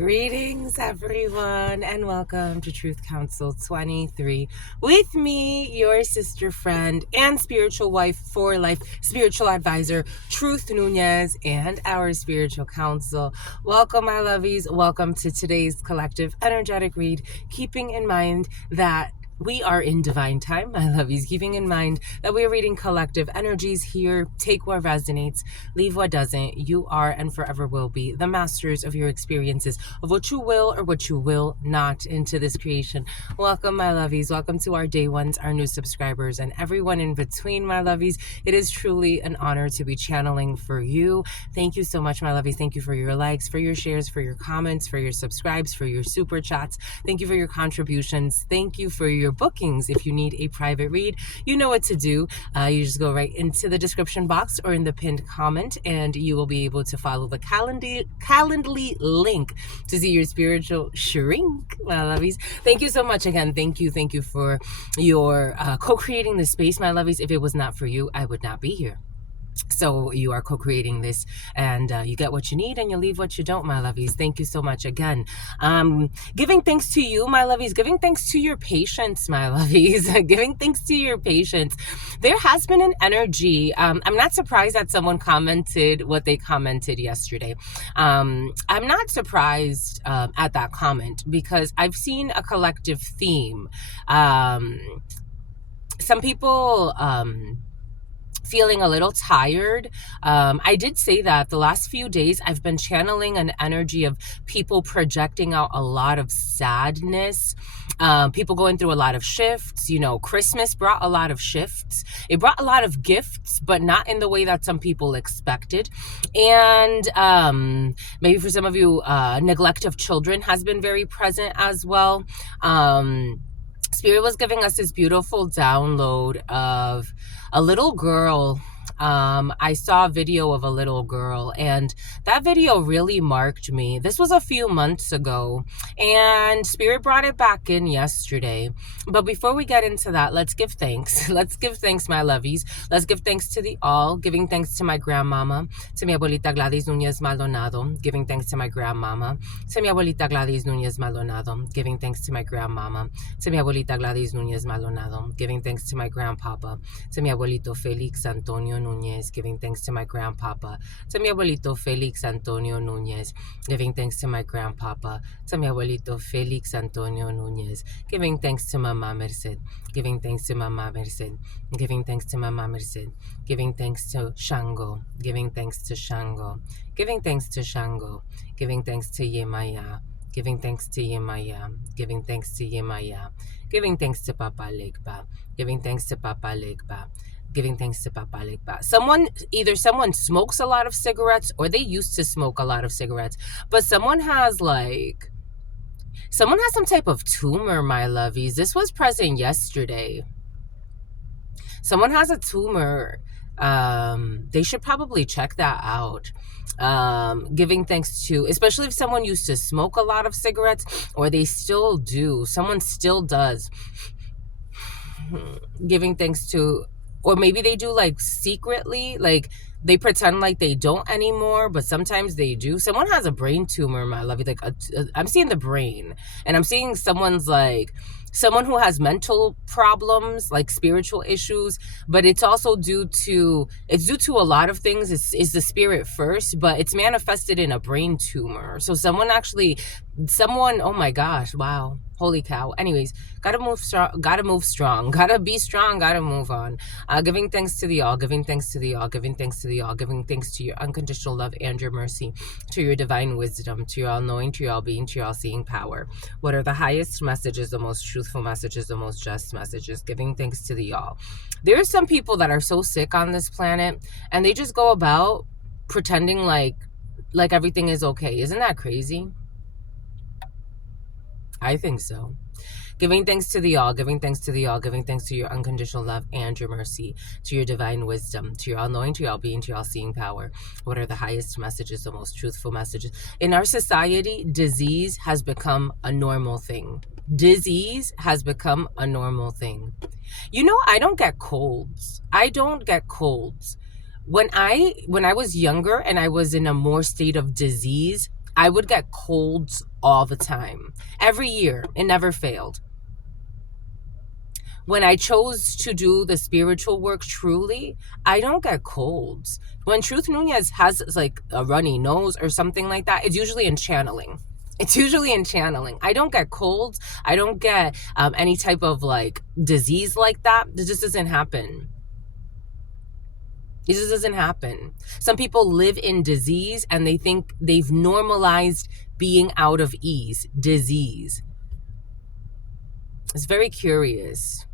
Greetings, everyone, and welcome to Truth Council 23 with me, your sister friend and spiritual wife for life, spiritual advisor, Truth Nunez, and our spiritual council. Welcome, my lovies. Welcome to today's collective energetic read, keeping in mind that we are in divine time, my lovies, keeping in mind that we are reading collective energies here. Take what resonates, leave what doesn't. You are and forever will be the masters of your experiences, of what you will or what you will not into this creation. Welcome, my lovies. Welcome to our day ones, our new subscribers, and everyone in between, my lovies. It is truly an honor to be channeling for you. Thank you so much, my lovies. Thank you for your likes, for your shares, for your comments, for your subscribes, for your super chats. Thank you for your contributions. Thank you for your bookings. If you need a private read, you know what to do. You just go right into the description box or in the pinned comment, and you will be able to follow the Calendly link to see your spiritual shrink, my lovies. Thank you so much again. Thank you for your co-creating this space, my lovies. If it was not for you, I would not be here. So you are co-creating this, and you get what you need and you leave what you don't, my lovies. Thank you so much again. Giving thanks to you, my lovies. Giving thanks to your patience, my lovies. Giving thanks to your patience. There has been an energy. I'm not surprised that someone commented what they commented yesterday. I'm not surprised at that comment because I've seen a collective theme. Some people feeling a little tired. I did say that the last few days I've been channeling an energy of people projecting out a lot of sadness, people going through a lot of shifts. You know, Christmas brought a lot of shifts. It brought a lot of gifts, but not in the way that some people expected. And maybe for some of you, neglect of children has been very present as well. Spirit was giving us this beautiful download of a little girl. I saw a video of a little girl, and that video really marked me. This was a few months ago, and Spirit brought it back in yesterday. But before we get into that, let's give thanks. Let's give thanks, my lovies. Let's give thanks to the all. Giving thanks to my grandmama, to mi abuelita Gladys Nunez Maldonado. Giving thanks to my grandmama, to mi abuelita Gladys Nunez Maldonado. Giving thanks to my grandmama, to mi abuelita Gladys Nunez Maldonado. Giving thanks to my grandpapa, to mi abuelito Felix Antonio Nunez. Giving thanks to my grandpapa, to mi abuelito Felix Antonio Nunez. Giving thanks to my grandpapa, to mi abuelito Felix Antonio Nunez. Giving thanks to Mama Merced. Giving thanks to Mama Merced. Giving thanks to Mama Merced. Giving thanks to Shango. Giving thanks to Shango. Giving thanks to Shango. Giving thanks to Yemaya. Giving thanks to Yemaya. Giving thanks to Yemaya. Giving thanks to Papa Legba. Giving thanks to Papa Legba. Giving thanks to Papa Legba. Either someone smokes a lot of cigarettes, or they used to smoke a lot of cigarettes, but someone has some type of tumor, my lovies. This was present yesterday. Someone has a tumor. They should probably check that out. Giving thanks to, especially if someone used to smoke a lot of cigarettes, or they still do. Someone still does. Giving thanks to, or maybe they do like secretly, like they pretend like they don't anymore, but sometimes they do. Someone has a brain tumor, my lovey. Like I'm seeing the brain, and I'm seeing someone who has mental problems, like spiritual issues, but it's also due to a lot of things. It's the spirit first, but it's manifested in a brain tumor. So someone, oh my gosh, wow. Holy cow. Anyways, gotta move strong, gotta be strong, gotta move on. Giving thanks to the all, giving thanks to the all, giving thanks to the all, giving thanks to your unconditional love and your mercy, to your divine wisdom, to your all knowing, to your all being, to your all seeing power. What are the highest messages, the most truthful messages, the most just messages? Giving thanks to the all. There are some people that are so sick on this planet, and they just go about pretending like everything is okay. Isn't that crazy? I think so. Giving thanks to the all, giving thanks to the all, giving thanks to your unconditional love and your mercy, to your divine wisdom, to your all knowing, to your all being, to your all seeing power. What are the highest messages, the most truthful messages? In our society, disease has become a normal thing. Disease has become a normal thing. You know, I don't get colds. When I was younger and I was in a more state of disease, I would get colds all the time. Every year, it never failed. When I chose to do the spiritual work truly, I don't get colds. When Truth Nunez has like a runny nose or something like that, it's usually in channeling. It's usually in channeling. I don't get colds. I don't get any type of like disease like that. It just doesn't happen. It just doesn't happen. Some people live in disease and they think they've normalized being out of ease, disease. It's very curious.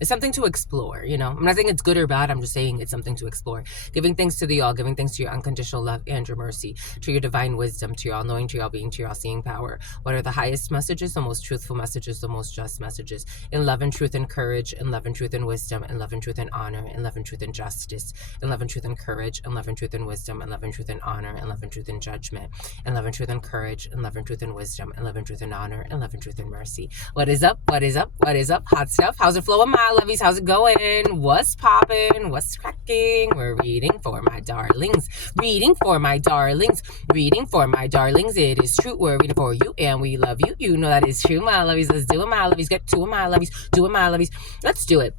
It's something to explore, you know. I'm not saying it's good or bad. I'm just saying it's something to explore. Giving thanks to the all, giving thanks to your unconditional love and your mercy, to your divine wisdom, to your all-knowing, to your all-being, to your all-seeing power. What are the highest messages, the most truthful messages, the most just messages? In love and truth and courage, in love and truth and wisdom, in love and truth and honor, in love and truth and justice, in love and truth and courage, in love and truth and wisdom, in love and truth and honor, in love and truth and judgment, in love and truth and courage, in love and truth and wisdom, in love and truth and honor, in love and truth and mercy. What is up? What is up? What is up? Hot stuff. How's it flowing, my lovies? How's it going? What's popping? What's cracking? We're reading for my darlings. Reading for my darlings. Reading for my darlings. It is true. We're reading for you and we love you. You know that is true, my lovies. Let's do it, my lovies. Get to it, my lovies. Do it, my lovies. Let's do it.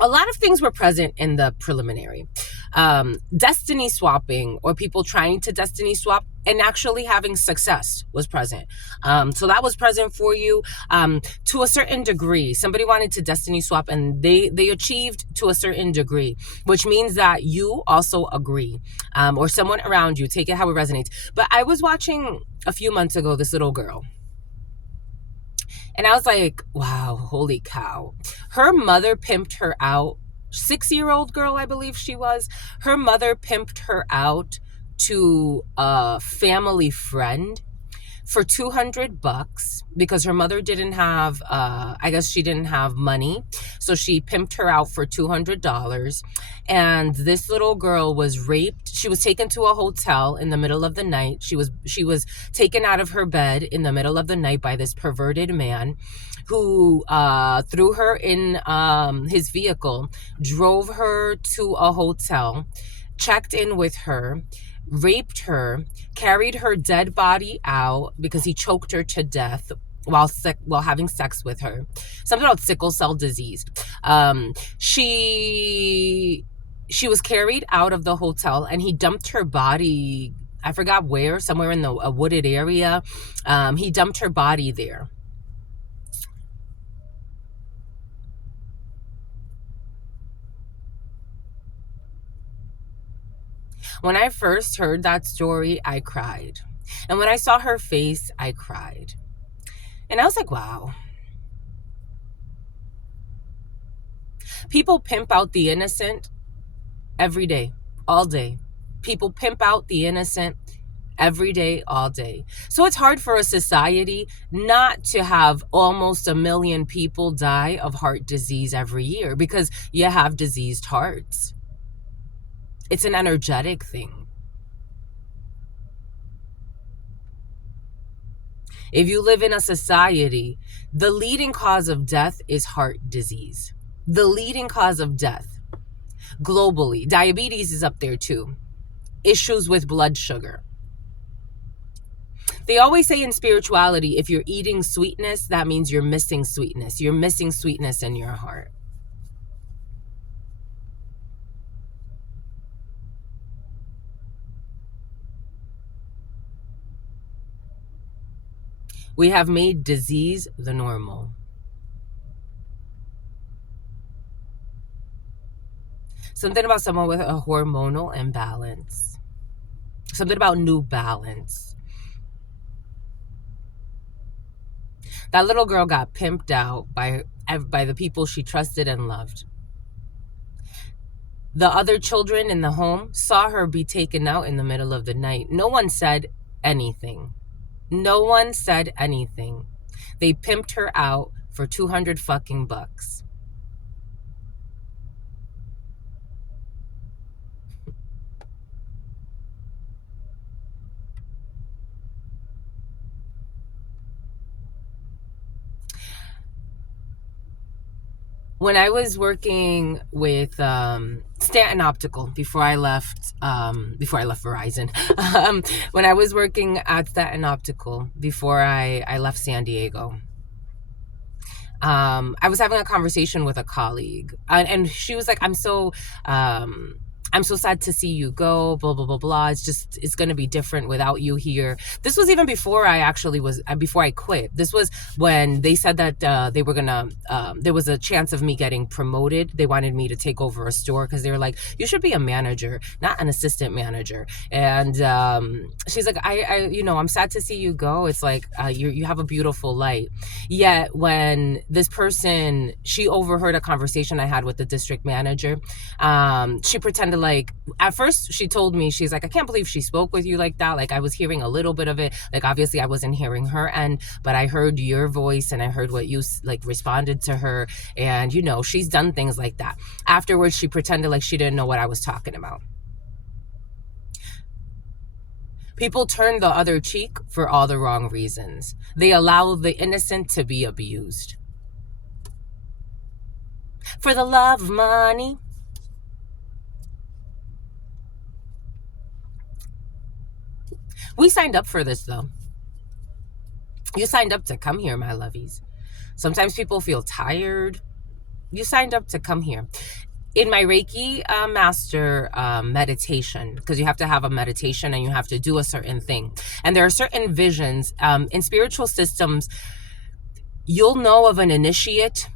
A lot of things were present in the preliminary. Destiny swapping, or people trying to destiny swap and actually having success, was present. So that was present for you to a certain degree. Somebody wanted to destiny swap and they achieved to a certain degree, which means that you also agree, or someone around you. Take it how it resonates. But I was watching a few months ago this little girl. And I was like, wow, holy cow. Her mother pimped her out. 6-year-old girl, I believe she was. Her mother pimped her out to a family friend for $200 because her mother didn't have, I guess she didn't have money. So she pimped her out for $200. And this little girl was raped. She was taken to a hotel in the middle of the night. She was taken out of her bed in the middle of the night by this perverted man who threw her in his vehicle, drove her to a hotel, checked in with her, raped her, carried her dead body out because he choked her to death while having sex with her. Something about sickle cell disease. She was carried out of the hotel and he dumped her body, I forgot where, somewhere in a wooded area. He dumped her body there. When I first heard that story, I cried. And when I saw her face, I cried. And I was like, wow. People pimp out the innocent every day, all day. People pimp out the innocent every day, all day. So it's hard for a society not to have almost 1 million people die of heart disease every year because you have diseased hearts. It's an energetic thing. If you live in a society, the leading cause of death is heart disease. The leading cause of death globally. Diabetes is up there too. Issues with blood sugar. They always say in spirituality, if you're eating sweetness, that means you're missing sweetness. You're missing sweetness in your heart. We have made disease the normal. Something about someone with a hormonal imbalance. Something about New Balance. That little girl got pimped out by the people she trusted and loved. The other children in the home saw her be taken out in the middle of the night. No one said anything. No one said anything. They pimped her out for $200 fucking bucks. When I was working with Stanton Optical before I left Verizon. When I was working at Stanton Optical before I left San Diego, I was having a conversation with a colleague, and she was like, I'm so sad to see you go, blah, blah, blah, blah. It's going to be different without you here. This was even before before I quit. This was when they said that there was a chance of me getting promoted. They wanted me to take over a store because they were like, you should be a manager, not an assistant manager. And she's like, I'm sad to see you go. It's like, you have a beautiful light. Yet when this person, she overheard a conversation I had with the district manager, she pretended like, at first she told me, she's like, I can't believe she spoke with you like that. Like, I was hearing a little bit of it. Like, obviously I wasn't hearing her end, but I heard your voice and I heard what you like responded to her. And she's done things like that. Afterwards, she pretended like she didn't know what I was talking about. People turn the other cheek for all the wrong reasons. They allow the innocent to be abused. For the love of money. We signed up for this, though. You signed up to come here, my lovies. Sometimes people feel tired. You signed up to come here. In my Reiki master meditation, because you have to have a meditation and you have to do a certain thing. And there are certain visions. In spiritual systems, you'll know of an initiate.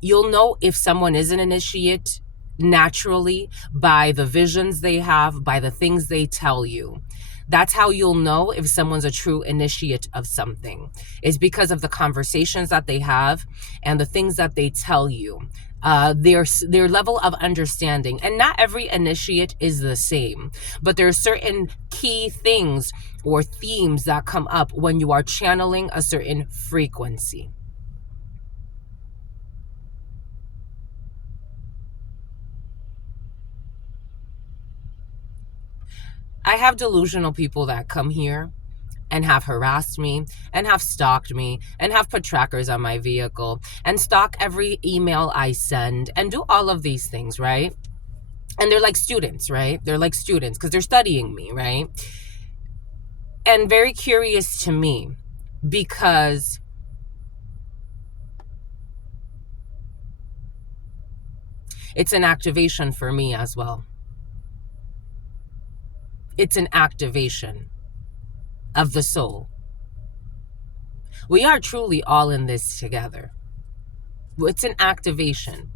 You'll know if someone is an initiate naturally by the visions they have, by the things they tell you. That's how you'll know if someone's a true initiate of something. It's because of the conversations that they have and the things that they tell you. Their level of understanding. And not every initiate is the same, but there are certain key things or themes that come up when you are channeling a certain frequency. I have delusional people that come here and have harassed me and have stalked me and have put trackers on my vehicle and stalk every email I send and do all of these things, right? And they're like students, right? They're like students because they're studying me, right? And very curious to me because it's an activation for me as well. It's an activation of the soul. We are truly all in this together. It's an activation.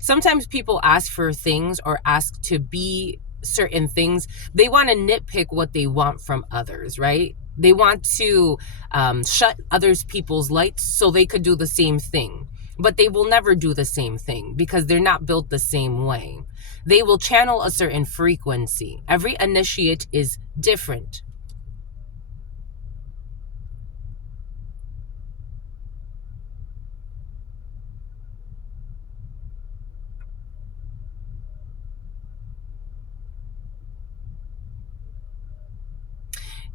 Sometimes people ask for things or ask to be certain things. They want to nitpick what they want from others, right? They want to shut others people's lights so they could do the same thing. But they will never do the same thing because they're not built the same way. They will channel a certain frequency. Every initiate is different.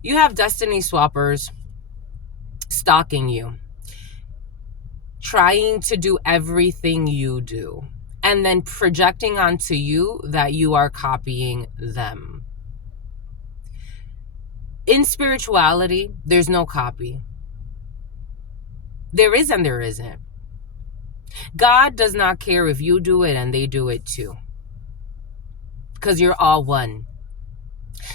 You have destiny swappers stalking you, trying to do everything you do, and then projecting onto you that you are copying them. In spirituality, there's no copy. There is and there isn't. God does not care if you do it and they do it too, because you're all one.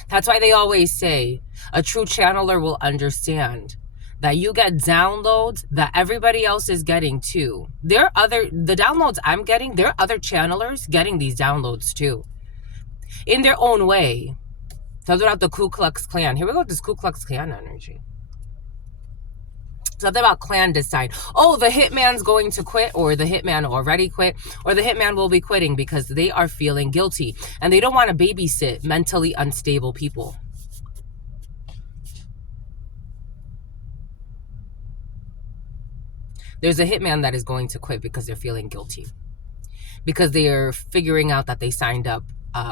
That's why they always say a true channeler will understand that you get downloads that everybody else is getting too. The downloads I'm getting, there are other channelers getting these downloads too, in their own way. Something about the Ku Klux Klan. Here we go with this Ku Klux Klan energy. Something about clandestine. Oh, the hitman's going to quit, or the hitman already quit, or the hitman will be quitting because they are feeling guilty and they don't want to babysit mentally unstable people. There's a hitman that is going to quit because they're feeling guilty, because they are figuring out that they signed up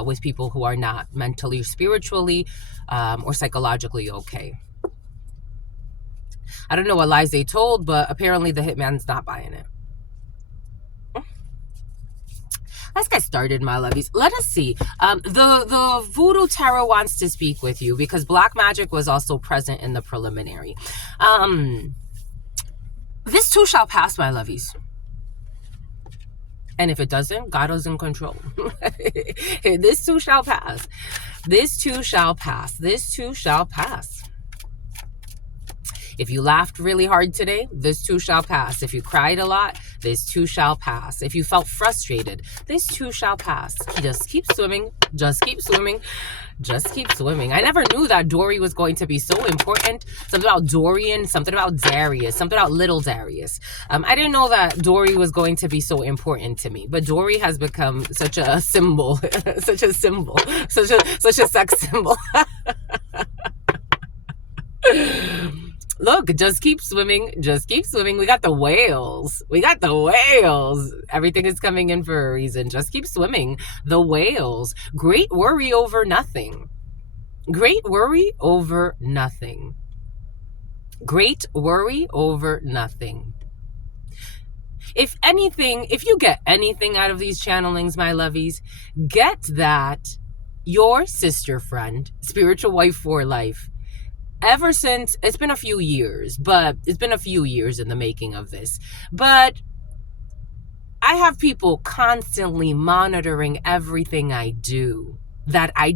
with people who are not mentally, spiritually, or psychologically okay. I don't know what lies they told, but apparently the hitman's not buying it. Let's get started, my lovies. Let us see. The Voodoo Tarot wants to speak with you because Black Magic was also present in the preliminary. This too shall pass, my lovies. And if it doesn't, God is in control. This too shall pass. This too shall pass. This too shall pass. If you laughed really hard today, this too shall pass. If you cried a lot, this too shall pass. If you felt frustrated, this too shall pass. Just keep swimming. Just keep swimming. Just keep swimming. I never knew that Dory was going to be so important. Something about Dorian, something about Darius, something about little Darius. I didn't know that Dory was going to be so important to me, but Dory has become such a symbol, such a symbol, such a sex symbol. Look, just keep swimming. Just keep swimming. We got the whales. We got the whales. Everything is coming in for a reason. Just keep swimming. The whales. Great worry over nothing. Great worry over nothing. Great worry over nothing. If anything, if you get anything out of these channelings, my lovies, get that your sister friend, spiritual wife for life, ever since, it's been a few years, but it's been a few years in the making of this. But I have people constantly monitoring everything I do that I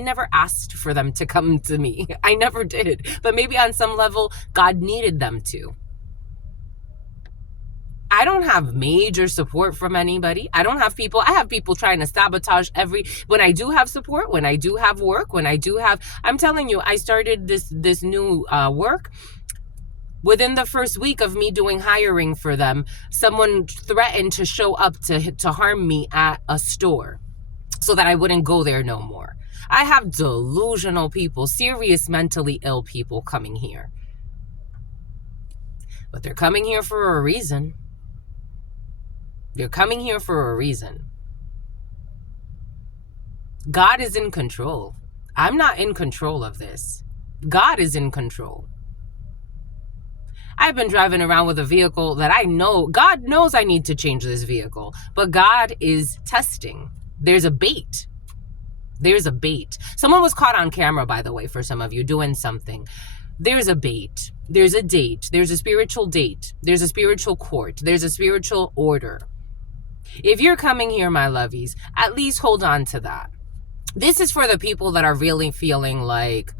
never asked for them to come to me. I never did. But maybe on some level, God needed them to. I don't have major support from anybody. I have people trying to sabotage when I do have support, when I do have work, I'm telling you, I started this new work. Within the first week of me doing hiring for them, someone threatened to show up to harm me at a store so that I wouldn't go there no more. I have delusional people, serious mentally ill people coming here. But they're coming here for a reason. You're coming here for a reason. God is in control. I'm not in control of this. God is in control. I've been driving around with a vehicle that I know, God knows I need to change this vehicle, but God is testing. There's a bait. There's a bait. Someone was caught on camera, by the way, for some of you, doing something. There's a bait. There's a date. There's a spiritual date. There's a spiritual court. There's a spiritual order. If you're coming here, my lovies, at least hold on to that. This is for the people that are really feeling like,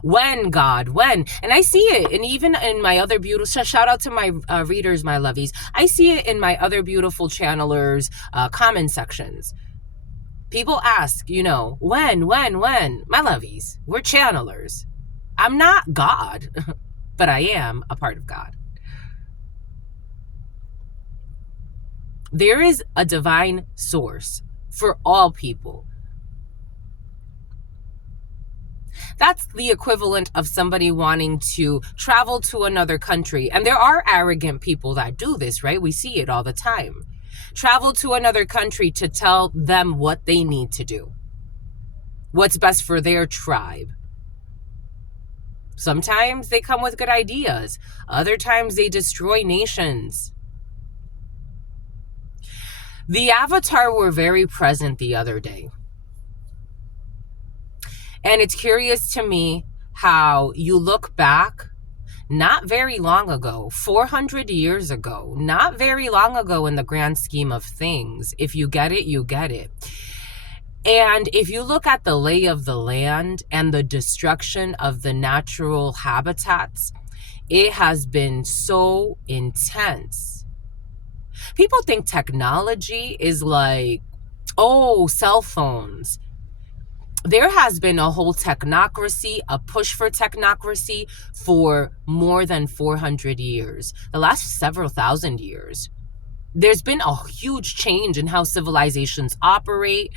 when, God, when? And I see it. And even in my other beautiful, shout out to my readers, my lovies. I see it in my other beautiful channelers' comment sections. People ask, when? My lovies, we're channelers. I'm not God, but I am a part of God. There is a divine source for all people. That's the equivalent of somebody wanting to travel to another country. And there are arrogant people that do this, right? We see it all the time. Travel to another country to tell them what they need to do. What's best for their tribe. Sometimes they come with good ideas. Other times they destroy nations. The Avatar were very present the other day. And it's curious to me how you look back, not very long ago, 400 years ago, not very long ago in the grand scheme of things. If you get it, you get it. And if you look at the lay of the land and the destruction of the natural habitats, it has been so intense. People think technology is like, cell phones. There has been a whole technocracy, a push for technocracy for more than 400 years, the last several thousand years. There's been a huge change in how civilizations operate.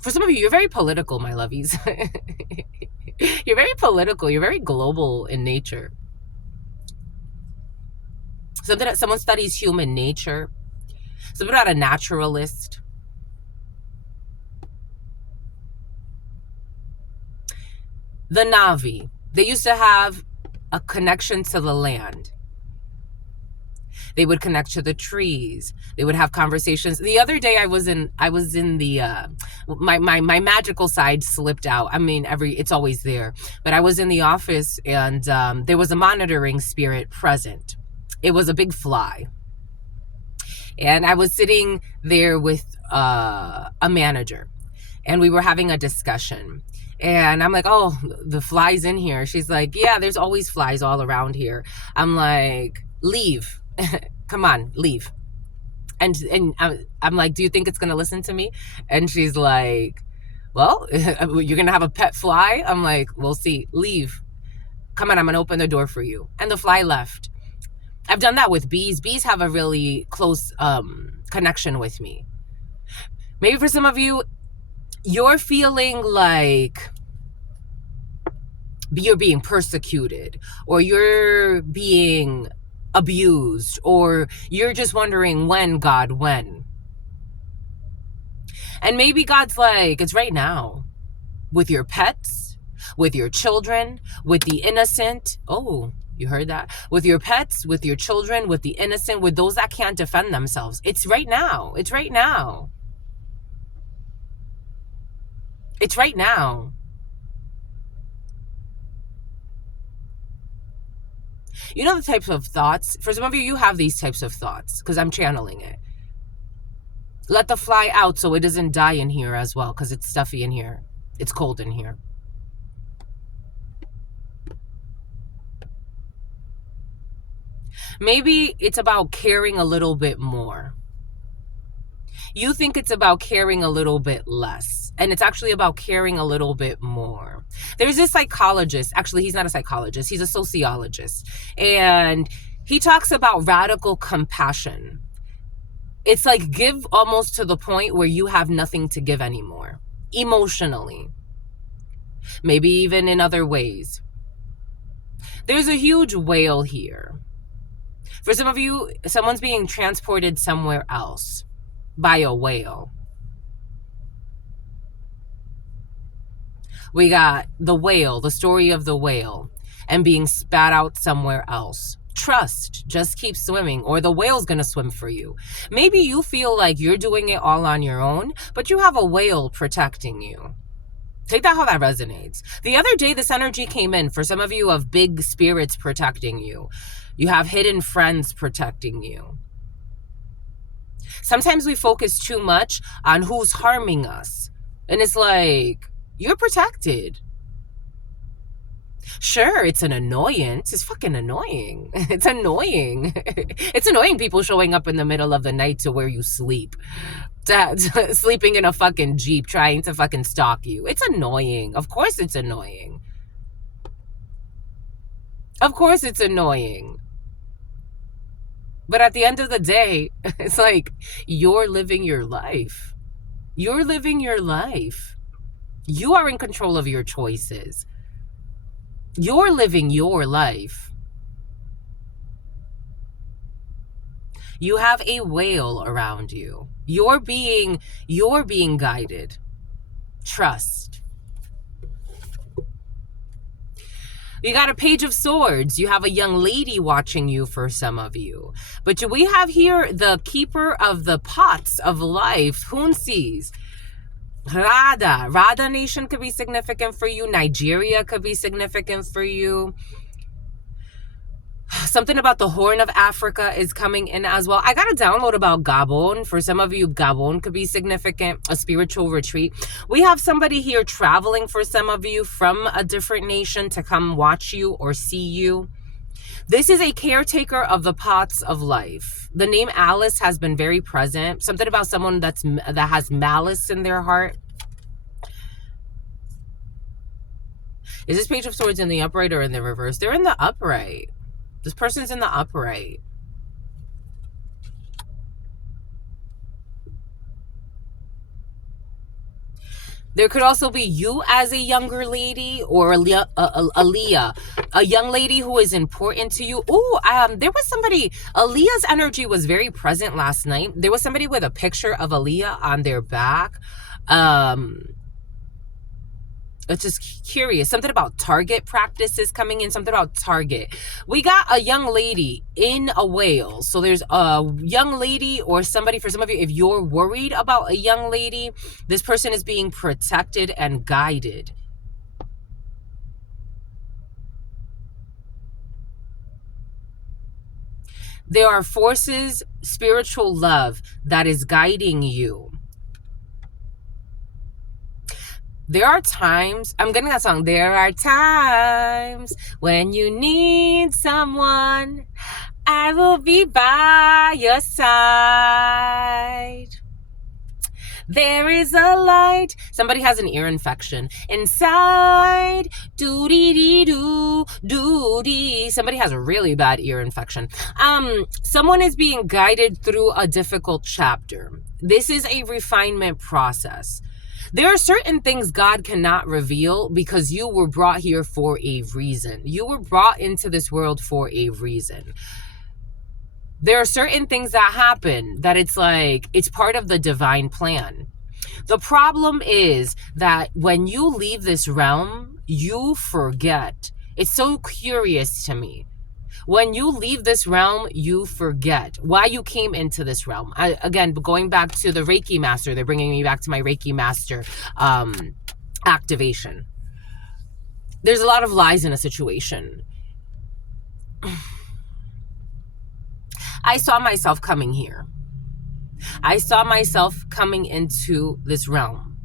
For some of you, you're very political, my lovies. You're very political. You're very global in nature. Someone studies human nature. Something about a naturalist. The Navi, they used to have a connection to the land. They would connect to the trees. They would have conversations. The other day I was in the my magical side slipped out. I mean, it's always there. But I was in the office, and there was a monitoring spirit present. It was a big fly. And I was sitting there with a manager, and we were having a discussion. And I'm like, oh, the fly's in here. She's like, yeah, there's always flies all around here. I'm like, leave. Come on, leave. And I'm like, do you think it's going to listen to me? And she's like, well, you're going to have a pet fly? I'm like, we'll see. Leave. Come on, I'm going to open the door for you. And the fly left. I've done that with bees. Bees have a really close connection with me. Maybe for some of you, you're feeling like you're being persecuted, or you're being abused, or you're just wondering when, God, when. And maybe God's like, it's right now. With your pets, with your children, with the innocent. Oh, you heard that? With your pets, with your children, with the innocent, with those that can't defend themselves. It's right now. It's right now. It's right now. You know the types of thoughts? For some of you, you have these types of thoughts because I'm channeling it. Let the fly out so it doesn't die in here as well, because it's stuffy in here. It's cold in here. Maybe it's about caring a little bit more. You think it's about caring a little bit less, and it's actually about caring a little bit more. There's this psychologist. Actually, he's not a psychologist. He's a sociologist. And he talks about radical compassion. It's like give almost to the point where you have nothing to give anymore, emotionally. Maybe even in other ways. There's a huge whale here. For some of you, someone's being transported somewhere else by a whale. We got the whale, the story of the whale, and being spat out somewhere else. Trust, just keep swimming, or the whale's gonna swim for you. Maybe you feel like you're doing it all on your own, but you have a whale protecting you. Take that how that resonates. The other day, this energy came in for some of you of big spirits protecting you. You have hidden friends protecting you. Sometimes we focus too much on who's harming us. And it's like, you're protected. Sure, it's an annoyance. It's fucking annoying. It's annoying. It's annoying people showing up in the middle of the night to where you sleep. Sleeping in a fucking Jeep trying to fucking stalk you. It's annoying. Of course it's annoying. Of course it's annoying. But at the end of the day, it's like, you're living your life. You're living your life. You are in control of your choices. You're living your life. You have a whale around you. You're being guided. Trust. You got a Page of Swords. You have a young lady watching you for some of you. But we have here the keeper of the pots of life. Hunsis. Rada Nation could be significant for you. Nigeria could be significant for you. Something about the Horn of Africa is coming in as well. I got a download about Gabon. For some of you, Gabon could be significant, a spiritual retreat. We have somebody here traveling for some of you from a different nation to come watch you or see you. This is a caretaker of the pots of life. The name Alice has been very present. Something about someone that has malice in their heart. Is this Page of Swords in the upright or in the reverse? They're in the upright. This person's in the upright. There could also be you as a younger lady, or Aaliyah, a young lady who is important to you. There was somebody, Aaliyah's energy was very present last night. There was somebody with a picture of Aaliyah on their back. It's just curious. Something about Target practices coming in. Something about Target. We got a young lady in a whale. So there's a young lady or somebody, for some of you, if you're worried about a young lady, this person is being protected and guided. There are forces, spiritual love that is guiding you. There are times, I'm getting that song. There are times when you need someone, I will be by your side. There is a light. Somebody has an ear infection inside. Doo-dee-dee-doo, doo-dee. Somebody has a really bad ear infection. Someone is being guided through a difficult chapter. This is a refinement process. There are certain things God cannot reveal because you were brought here for a reason. You were brought into this world for a reason. There are certain things that happen that it's like, it's part of the divine plan. The problem is that when you leave this realm, you forget. It's so curious to me. When you leave this realm, you forget why you came into this realm. Again, going back to the Reiki master, they're bringing me back to my Reiki master activation. There's a lot of lies in a situation. I saw myself coming here. I saw myself coming into this realm.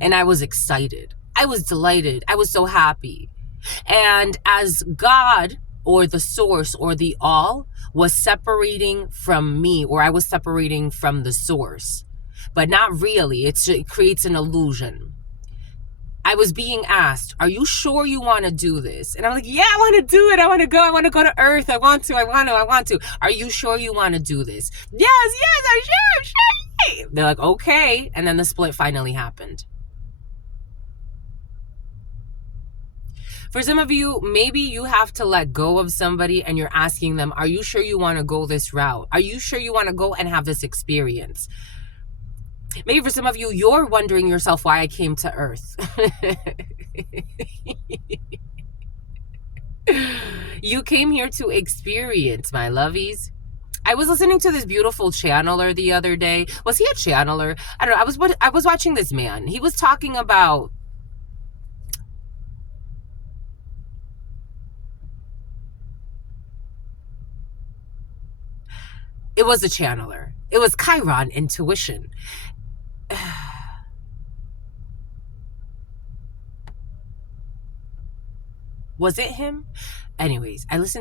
And I was excited. I was delighted. I was so happy. And as God or the source or the all was separating from me, or I was separating from the source, but not really. It creates an illusion. I was being asked, are you sure you want to do this? And I'm like, yeah, I want to do it. I want to go. I want to go to Earth. I want to. Are you sure you want to do this? Yes, I'm sure. They're like, okay. And then the split finally happened. For some of you, maybe you have to let go of somebody and you're asking them, are you sure you want to go this route? Are you sure you want to go and have this experience? Maybe for some of you, you're wondering yourself why I came to Earth. You came here to experience, my lovies. I was listening to this beautiful channeler the other day. Was he a channeler? I don't know. I was watching this man. He was talking about it was a channeler. It was Chiron intuition. Was it him? Anyways, I was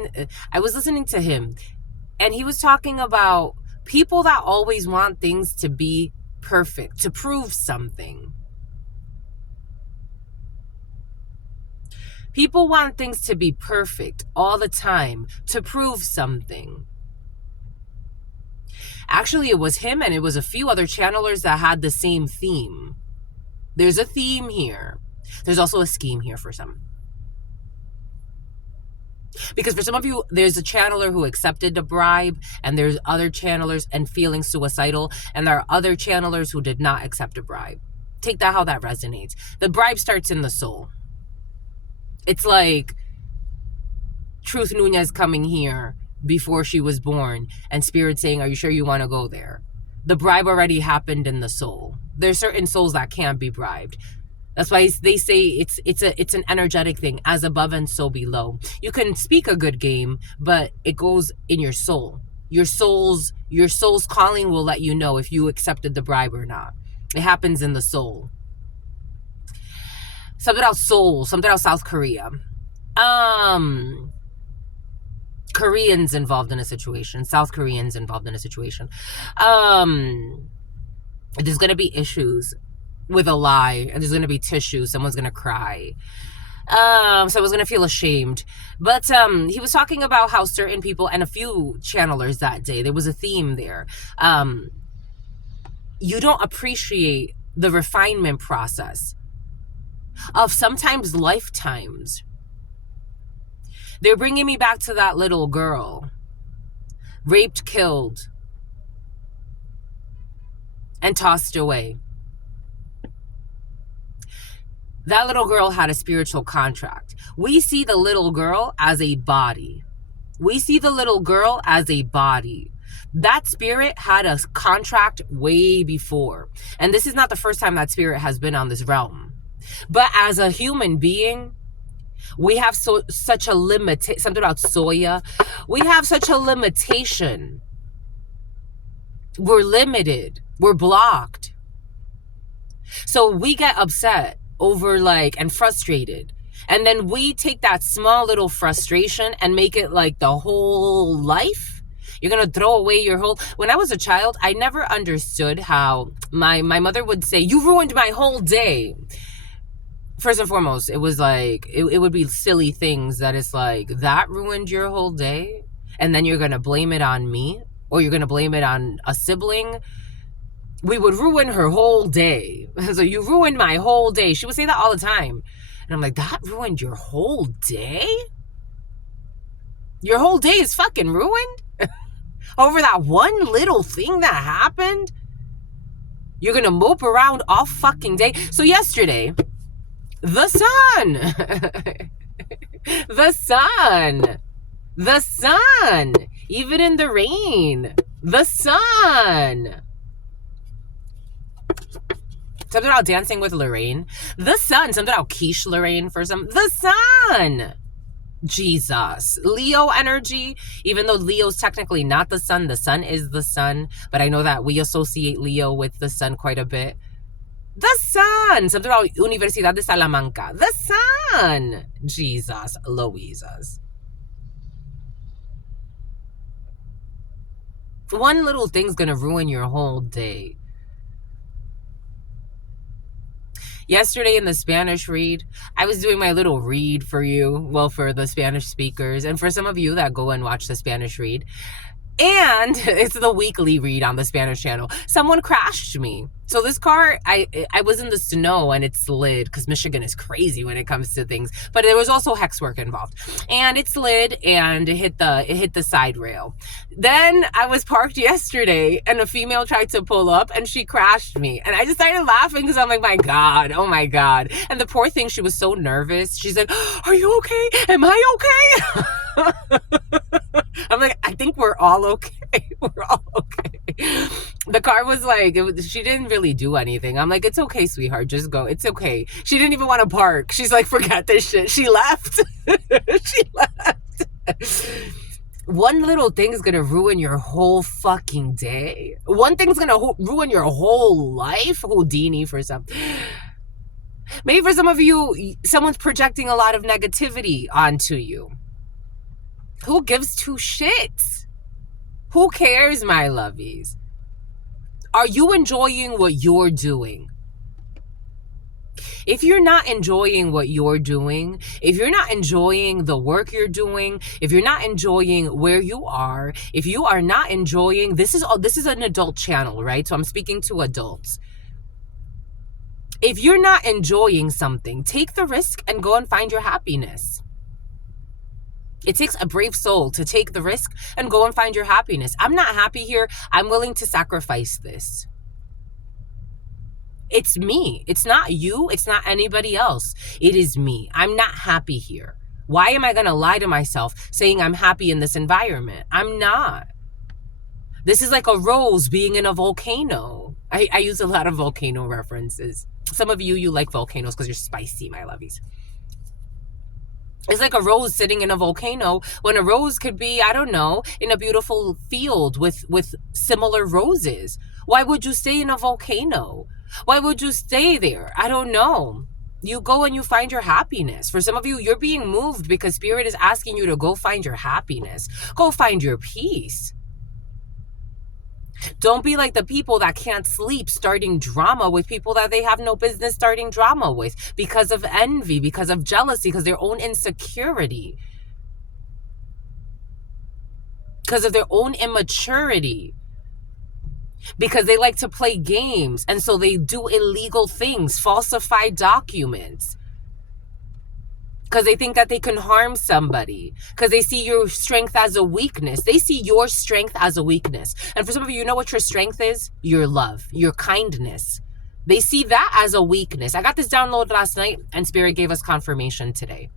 listening to him, and he was talking about people that always want things to be perfect, to prove something. People want things to be perfect all the time, to prove something. Actually, it was him, and it was a few other channelers that had the same theme. There's a theme here. There's also a scheme here for some. Because for some of you, there's a channeler who accepted the bribe, and there's other channelers and feeling suicidal, and there are other channelers who did not accept a bribe. Take that how that resonates. The bribe starts in the soul. It's like Truth Nunez coming here before she was born, and Spirit saying, are you sure you want to go there? The bribe already happened in the soul. There's certain souls that can't be bribed. That's why they say it's an energetic thing, as above and so below. You can speak a good game, but it goes in your soul. Your soul's calling will let you know if you accepted the bribe or not. It happens in the soul. Something about Seoul, something about South Korea. Koreans involved in a situation. South Koreans involved in a situation. There's gonna be issues with a lie, and there's gonna be tissue. Someone's gonna cry. Someone's gonna feel ashamed. But he was talking about how certain people, and a few channelers that day, there was a theme there. You don't appreciate the refinement process of sometimes lifetimes. They're bringing me back to that little girl, raped, killed, and tossed away. That little girl had a spiritual contract. We see the little girl as a body. We see the little girl as a body. That spirit had a contract way before. And this is not the first time that spirit has been on this realm. But as a human being, we have such a limit. Something about soya. We have such a limitation. We're limited. We're blocked. So we get upset over and frustrated. And then we take that small little frustration and make it like the whole life. You're going to throw away your whole... When I was a child, I never understood how my mother would say, you ruined my whole day. First and foremost, it was like, it would be silly things that it's like, that ruined your whole day? And then you're going to blame it on me? Or you're going to blame it on a sibling? We would ruin her whole day. So you ruined my whole day. She would say that all the time. And I'm like, that ruined your whole day? Your whole day is fucking ruined? Over that one little thing that happened? You're gonna mope around all fucking day. So yesterday, the sun. The sun. Even in the rain. The sun. Something about dancing with Lorraine. The sun. Something about quiche Lorraine for some. The sun. Jesus. Leo energy. Even though Leo's technically not the sun is the sun. But I know that we associate Leo with the sun quite a bit. The sun. Something about Universidad de Salamanca. The sun. Jesus. Louises. One little thing's gonna ruin your whole day. Yesterday in the Spanish read, I was doing my little read for you, well, for the Spanish speakers, and for some of you that go and watch the Spanish read. And it's the weekly read on the Spanish channel. Someone crashed me. So this car, I was in the snow and it slid because Michigan is crazy when it comes to things. But there was also hex work involved. And it slid and it hit the side rail. Then I was parked yesterday and a female tried to pull up and she crashed me. And I just started laughing because I'm like, my God, oh my God. And the poor thing, she was so nervous. She said, are you okay? Am I okay? I'm like, I think we're all okay. We're all okay. The car was like, she didn't really do anything. I'm like, it's okay, sweetheart. Just go. It's okay. She didn't even want to park. She's like, forget this shit. She left. She left. One little thing is going to ruin your whole fucking day. One thing's going to ruin your whole life. Houdini for some. Maybe for some of you, someone's projecting a lot of negativity onto you. Who gives two shits? Who cares, my lovies? Are you enjoying what you're doing? If you're not enjoying what you're doing, if you're not enjoying the work you're doing, if you're not enjoying where you are, if you are not enjoying, this is an adult channel, right? So I'm speaking to adults. If you're not enjoying something, take the risk and go and find your happiness. It takes a brave soul to take the risk and go and find your happiness. I'm not happy here. I'm willing to sacrifice this. It's me. It's not you. It's not anybody else. It is me. I'm not happy here. Why am I going to lie to myself saying I'm happy in this environment? I'm not. This is like a rose being in a volcano. I use a lot of volcano references. Some of you like volcanoes because you're spicy, my lovies. It's like a rose sitting in a volcano when a rose could be, I don't know, in a beautiful field with similar roses. Why would you stay in a volcano? Why would you stay there? I don't know. You go and you find your happiness. For some of you, you're being moved because Spirit is asking you to go find your happiness. Go find your peace. Don't be like the people that can't sleep starting drama with people that they have no business starting drama with because of envy, because of jealousy, because of their own insecurity, because of their own immaturity, because they like to play games and so they do illegal things, falsify documents. Because they think that they can harm somebody. Because they see your strength as a weakness. They see your strength as a weakness. And for some of you, you know what your strength is? Your love, your kindness. They see that as a weakness. I got this download last night and Spirit gave us confirmation today.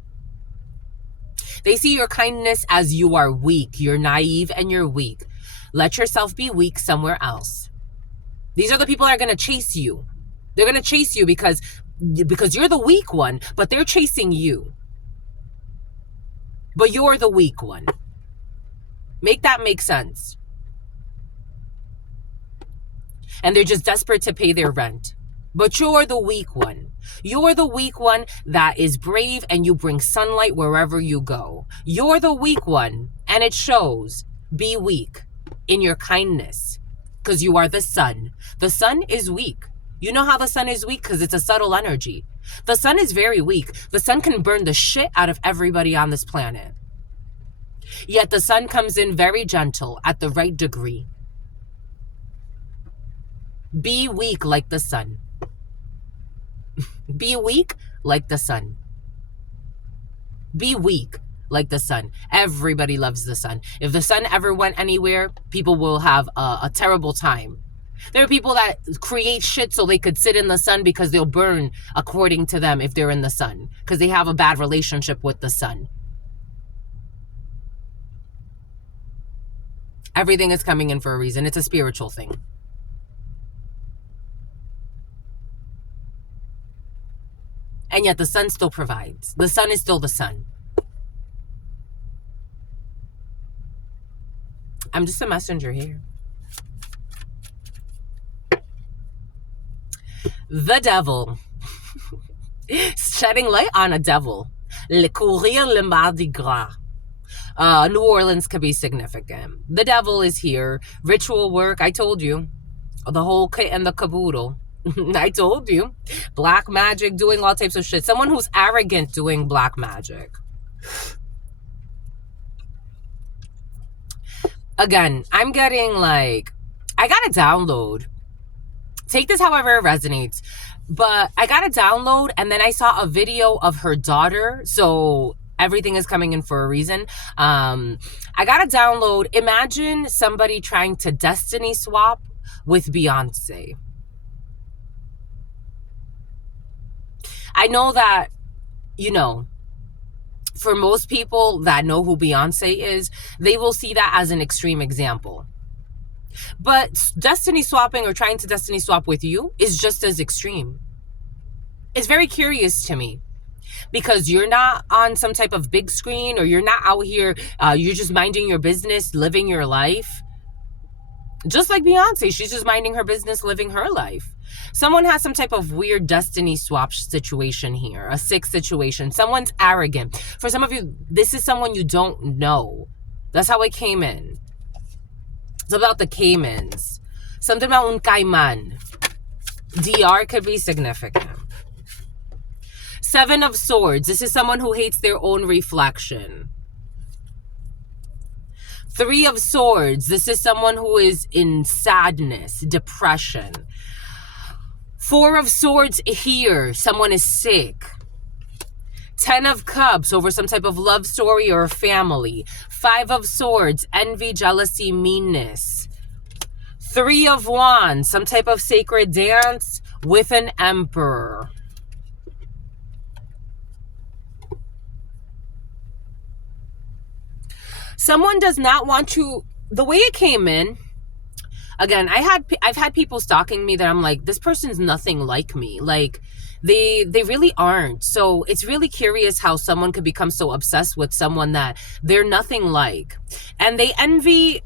They see your kindness as you are weak. You're naive and you're weak. Let yourself be weak somewhere else. These are the people that are going to chase you. They're going to chase you because you're the weak one, but they're chasing you. But you're the weak one. Make that make sense. And they're just desperate to pay their rent. But you're the weak one. You're the weak one that is brave and you bring sunlight wherever you go. You're the weak one, and it shows. Be weak in your kindness because you are the sun. The sun is weak. You know how the sun is weak? Because it's a subtle energy. The sun is very weak. The sun can burn the shit out of everybody on this planet. Yet the sun comes in very gentle at the right degree. Be weak like the sun. Be weak like the sun. Be weak like the sun. Everybody loves the sun. If the sun ever went anywhere, people will have a terrible time. There are people that create shit so they could sit in the sun because they'll burn according to them if they're in the sun. Because they have a bad relationship with the sun. Everything is coming in for a reason. It's a spiritual thing. And yet the sun still provides. The sun is still the sun. I'm just a messenger here. The devil. Shedding light on a devil. Le courir le mardi gras. New Orleans could be significant. The devil is here. Ritual work. I told you. The whole kit and the caboodle. I told you. Black magic, doing all types of shit. Someone who's arrogant doing black magic. Again, I'm getting like, I got a download. Take this however it resonates. But I got a download and then I saw a video of her daughter. So everything is coming in for a reason. I got a download. Imagine somebody trying to destiny swap with Beyonce. I know that, you know, for most people that know who Beyonce is, they will see that as an extreme example. But destiny swapping or trying to destiny swap with you is just as extreme. It's very curious to me because you're not on some type of big screen or you're not out here, you're just minding your business, living your life. Just like Beyonce, she's just minding her business, living her life. Someone has some type of weird destiny swap situation here, a sick situation. Someone's arrogant. For some of you, this is someone you don't know. That's how it came in. It's about the Caymans. Something about un caiman. DR could be significant. Seven of Swords. This is someone who hates their own reflection. Three of Swords. This is someone who is in sadness, depression. Four of Swords here. Someone is sick. 10 of Cups over some type of love story or family. 5 of Swords. Envy, jealousy, meanness. 3 of Wands. Some type of sacred dance with an Emperor. Someone does not want to, the way it came in, again, I've had people stalking me that I'm like, this person's nothing like me. Like, they really aren't. So it's really curious how someone could become so obsessed with someone that they're nothing like. And they envy,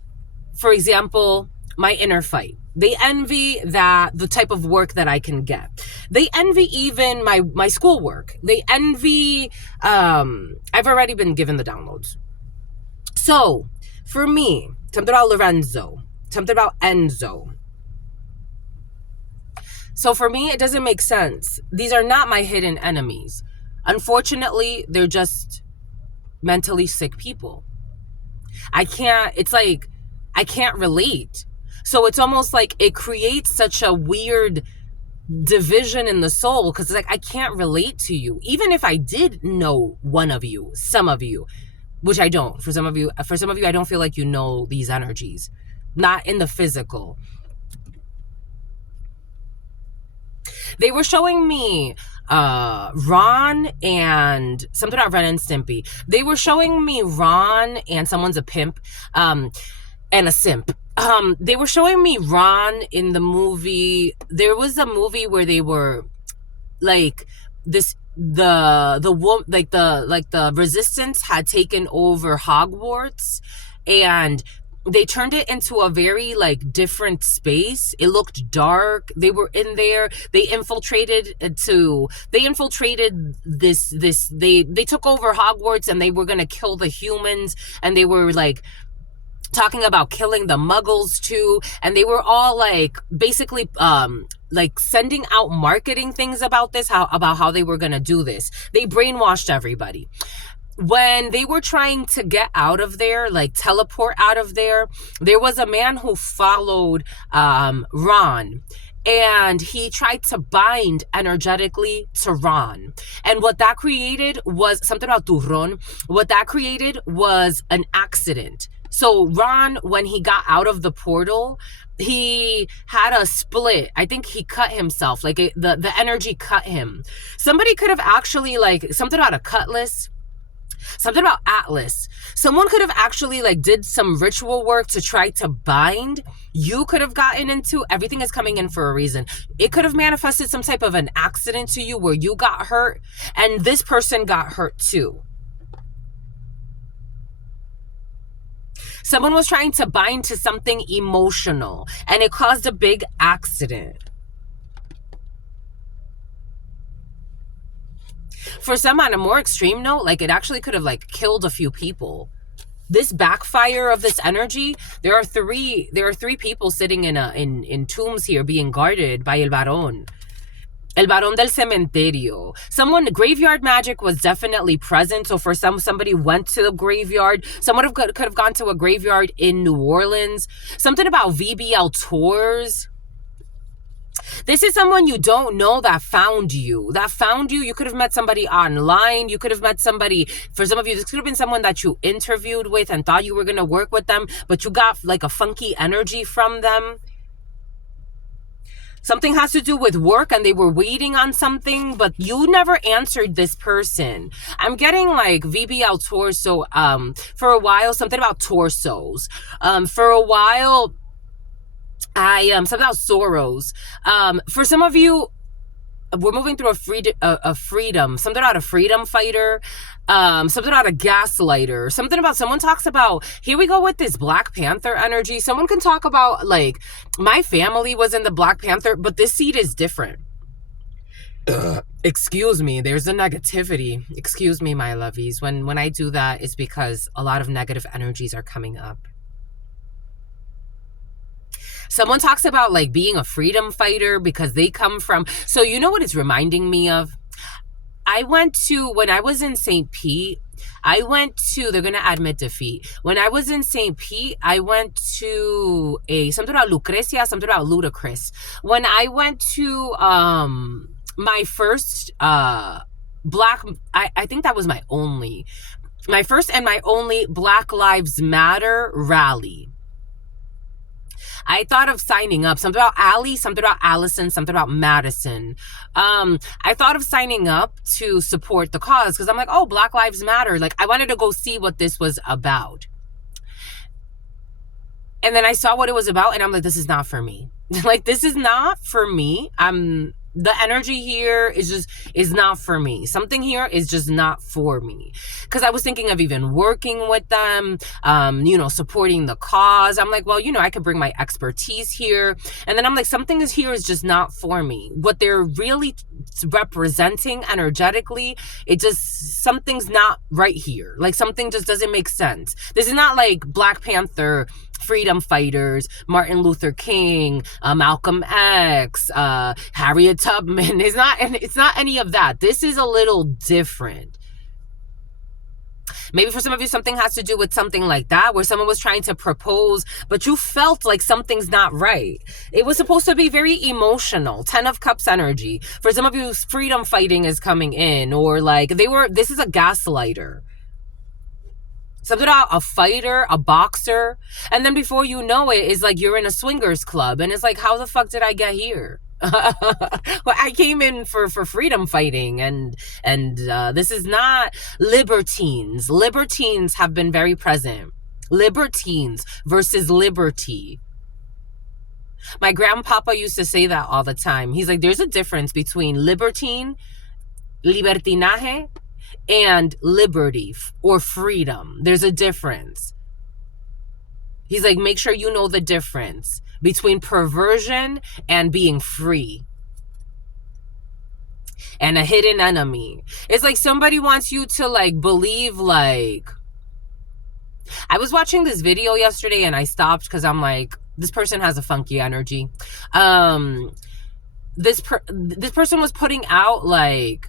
for example, my inner fight. They envy the type of work that I can get. They envy even my schoolwork. They envy, I've already been given the downloads. So, for me, something about Lorenzo, something about Enzo. So for me, it doesn't make sense. These are not my hidden enemies. Unfortunately, they're just mentally sick people. It's like, I can't relate. So it's almost like it creates such a weird division in the soul because it's like, I can't relate to you. Even if I did know one of you, some of you, which I don't. For some of you, I don't feel like you know these energies. Not in the physical. They were showing me Ron and something about Ren and Stimpy. They were showing me Ron and someone's a pimp and a simp. They were showing me Ron in the movie. There was a movie where they were like this the resistance had taken over Hogwarts, and they turned it into a very like different space. It looked dark. They were in there. They infiltrated this they took over Hogwarts, and they were going to kill the humans, and they were like talking about killing the muggles too, and they were all like basically like sending out marketing things about this, about how they were going to do this. They brainwashed everybody. When they were trying to get out of there, like teleport out of there was a man who followed Ron, and he tried to bind energetically to Ron. And what that created was something about turrón. What that created was an accident. So Ron, when he got out of the portal, he had a split. I think he cut himself. Like the energy cut him. Somebody could have actually like something about a cutlass. Something about Atlas. Someone could have actually like did some ritual work to try to bind. You could have gotten into, everything is coming in for a reason. It could have manifested some type of an accident to you where you got hurt and this person got hurt too. Someone was trying to bind to something emotional and it caused a big accident. For some, on a more extreme note, like it actually could have like killed a few people. This backfire of this energy, there are three people sitting in tombs here being guarded by El Barón del Cementerio. Graveyard magic was definitely present. So for somebody went to the graveyard. Someone could have gone to a graveyard in New Orleans. Something about VBL tours. This is someone you don't know that found you. You could have met somebody online. You could have met somebody, for some of you, this could have been someone that you interviewed with and thought you were going to work with them, but you got like a funky energy from them. Something has to do with work and they were waiting on something, but you never answered this person. I'm getting like VBL torso. For a while, something about torsos. For a while, something about sorrows. For some of you, we're moving through a freedom, something about a freedom fighter, something about a gaslighter, something about someone talks about, here we go with this Black Panther energy. Someone can talk about like, my family was in the Black Panther, but this seed is different. Excuse me, there's a negativity. Excuse me, my lovies. When I do that, it's because a lot of negative energies are coming up. Someone talks about like being a freedom fighter because they come from, so you know what it's reminding me of? When I was in St. Pete, they're going to admit defeat. When I was in St. Pete, I went to something about Lucrecia, something about Ludacris. When I went to my first I think that was my first and my only Black Lives Matter rally. I thought of signing up. Something about Allie, something about Allison, something about Madison. I thought of signing up to support the cause because I'm like, oh, Black Lives Matter. Like, I wanted to go see what this was about. And then I saw what it was about and I'm like, this is not for me. Like, this is not for me. The energy here is not for me. Something here is just not for me. Because I was thinking of even working with them, supporting the cause. I'm like, well, I could bring my expertise here. And then I'm like, something here is just not for me. What they're really representing energetically, something's not right here. Like, something just doesn't make sense. This is not like Black Panther, freedom fighters, Martin Luther King, Malcolm X, Harriet Tubman. It's not any of that. This is a little different. Maybe for some of you, something has to do with something like that, where someone was trying to propose, but you felt like something's not right. It was supposed to be very emotional, 10 of Cups energy. For some of you, freedom fighting is coming in, or like this is a gaslighter. Something about a fighter, a boxer. And then before you know it, it's like you're in a swingers club. And it's like, how the fuck did I get here? Well, I came in for freedom fighting, and this is not libertines. Libertines have been very present. Libertines versus liberty. My grandpapa used to say that all the time. He's like, there's a difference between libertine, libertinaje, and liberty or freedom. There's a difference. He's like, make sure you know the difference between perversion and being free. And a hidden enemy. It's like somebody wants you to like believe like... I was watching this video yesterday and I stopped because I'm like, this person has a funky energy. This person was putting out like,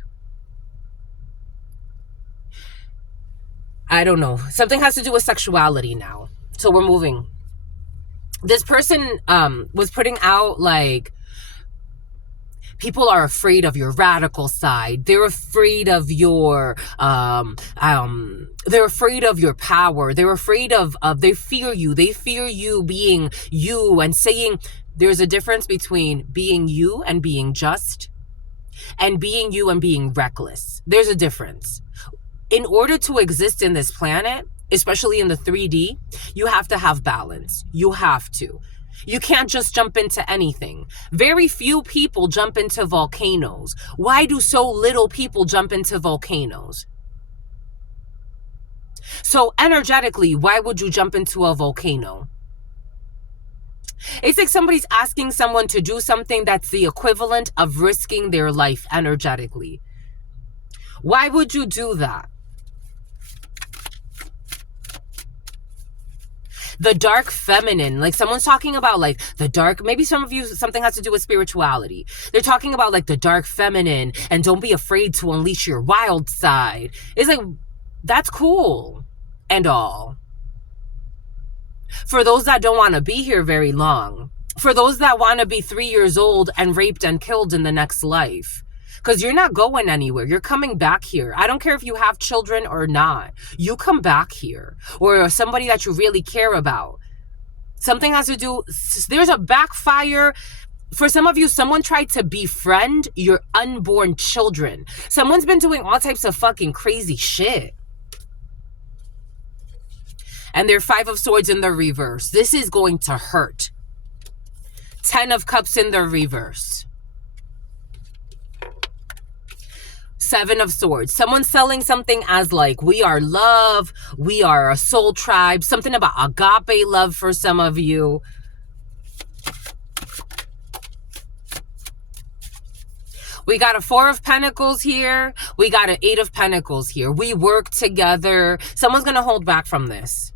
I don't know, something has to do with sexuality now. So we're moving. This person was putting out like, people are afraid of your radical side. They're afraid of your they're afraid of your power. They're afraid of they fear you. They fear you being you, and saying there's a difference between being you and being just, and being you and being reckless. There's a difference. In order to exist in this planet, especially in the 3D, you have to have balance. You have to. You can't just jump into anything. Very few people jump into volcanoes. Why do so little people jump into volcanoes? So energetically, why would you jump into a volcano? It's like somebody's asking someone to do something that's the equivalent of risking their life energetically. Why would you do that? The dark feminine, like someone's talking about like the dark, maybe some of you, something has to do with spirituality. They're talking about like the dark feminine and don't be afraid to unleash your wild side. It's like, that's cool and all. For those that don't want to be here very long. For those that want to be 3 years old and raped and killed in the next life. Because you're not going anywhere. You're coming back here. I don't care if you have children or not. You come back here. Or somebody that you really care about. Something has to do... There's a backfire. For some of you, someone tried to befriend your unborn children. Someone's been doing all types of fucking crazy shit. And they're 5 of Swords in the reverse. This is going to hurt. 10 of Cups in the reverse. 7 of Swords. Someone's selling something as like, we are love, we are a soul tribe, something about agape love for some of you. We got a 4 of Pentacles here. We got an 8 of Pentacles here. We work together. Someone's going to hold back from this.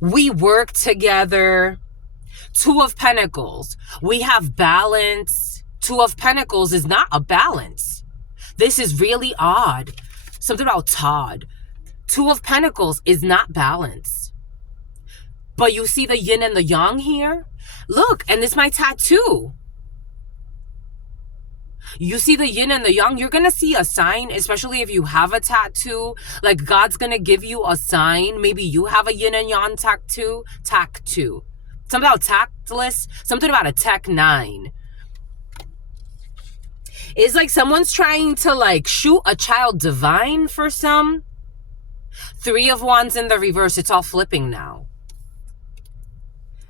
We work together. 2 of Pentacles. We have balance. 2 of Pentacles is not a balance. This is really odd. Something about Todd. 2 of Pentacles is not balance. But you see the yin and the yang here? Look, and this is my tattoo. You see the yin and the yang. You're going to see a sign, especially if you have a tattoo. Like God's going to give you a sign. Maybe you have a yin and yang tattoo. Something about tactless. Something about a tech 9. It's like someone's trying to like shoot a child divine for some. 3 of Wands in the reverse. It's all flipping now.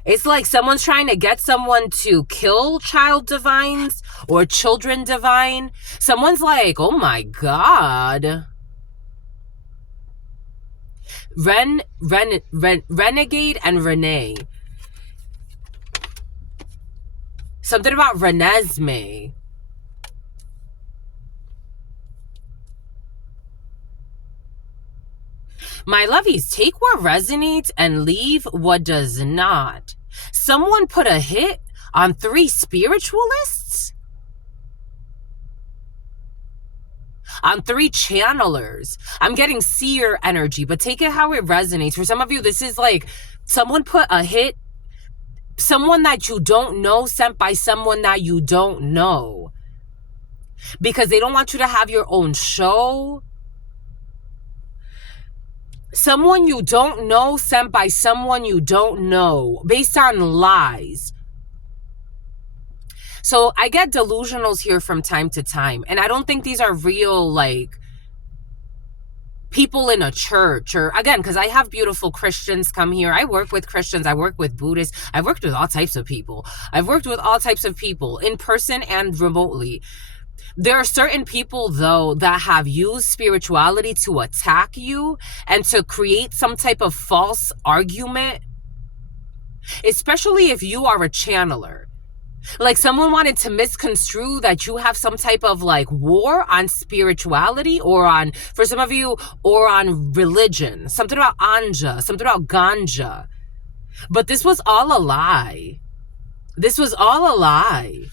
It's like someone's trying to get someone to kill child divines or children divine. Someone's like, oh my God. Renegade and Renee. Something about Renesmee. My lovies, take what resonates and leave what does not. Someone put a hit on 3 spiritualists? On 3 channelers. I'm getting seer energy, but take it how it resonates. For some of you, this is like someone put a hit, someone that you don't know sent by someone that you don't know. Because they don't want you to have your own show. Someone you don't know sent by someone you don't know based on lies. So I get delusionals here from time to time. And I don't think these are real, like, people in a church, or again, because I have beautiful Christians come here. I work with Christians. I work with Buddhists. I've worked with all types of people. I've worked with all types of people in person and remotely. There are certain people, though, that have used spirituality to attack you and to create some type of false argument, especially if you are a channeler. Like, someone wanted to misconstrue that you have some type of like war on spirituality, or on, for some of you, or on religion. Something about anja, something about ganja. But this was all a lie. This was all a lie.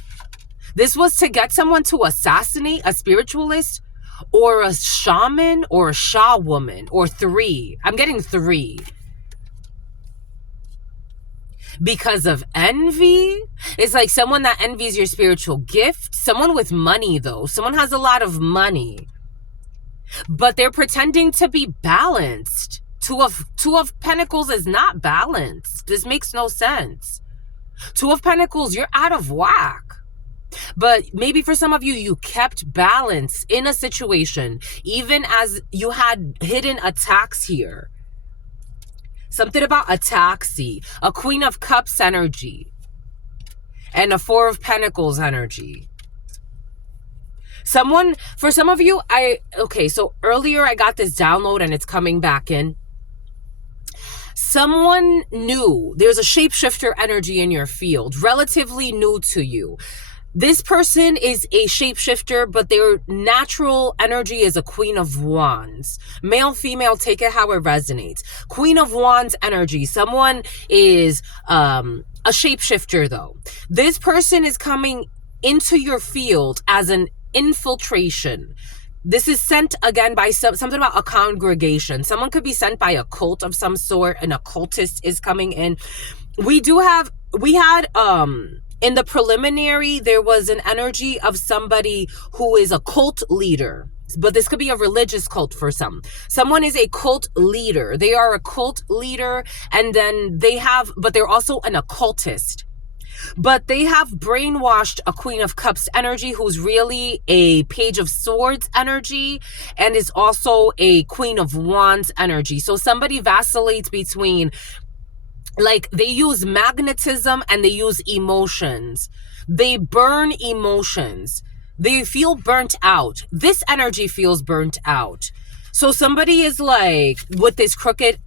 This was to get someone to assassinate a spiritualist or a shaman or a Sha woman, or three. I'm getting three. Because of envy. It's like someone that envies your spiritual gift. Someone with money, though. Someone has a lot of money. But they're pretending to be balanced. Two of Pentacles is not balanced. This makes no sense. Two of Pentacles, you're out of whack. But maybe for some of you, you kept balance in a situation, even as you had hidden attacks here. Something about a taxi, a Queen of Cups energy, and a Four of Pentacles energy. For some of you, okay, so earlier I got this download and it's coming back in. Someone new, there's a shapeshifter energy in your field, relatively new to you. This person is a shapeshifter, but their natural energy is a Queen of Wands. Male, female, take it how it resonates. Queen of Wands energy. Someone is a shapeshifter, though. This person is coming into your field as an infiltration. This is sent again by something about a congregation. Someone could be sent by a cult of some sort. An occultist is coming in. We had in the preliminary, there was an energy of somebody who is a cult leader. But this could be a religious cult for some. Someone is a cult leader. They are a cult leader, and then but they're also an occultist. But they have brainwashed a Queen of Cups energy, who's really a Page of Swords energy, and is also a Queen of Wands energy. So somebody vacillates between, like, they use magnetism and they use emotions. They burn emotions. They feel burnt out. This energy feels burnt out. So somebody is like, with this crooked...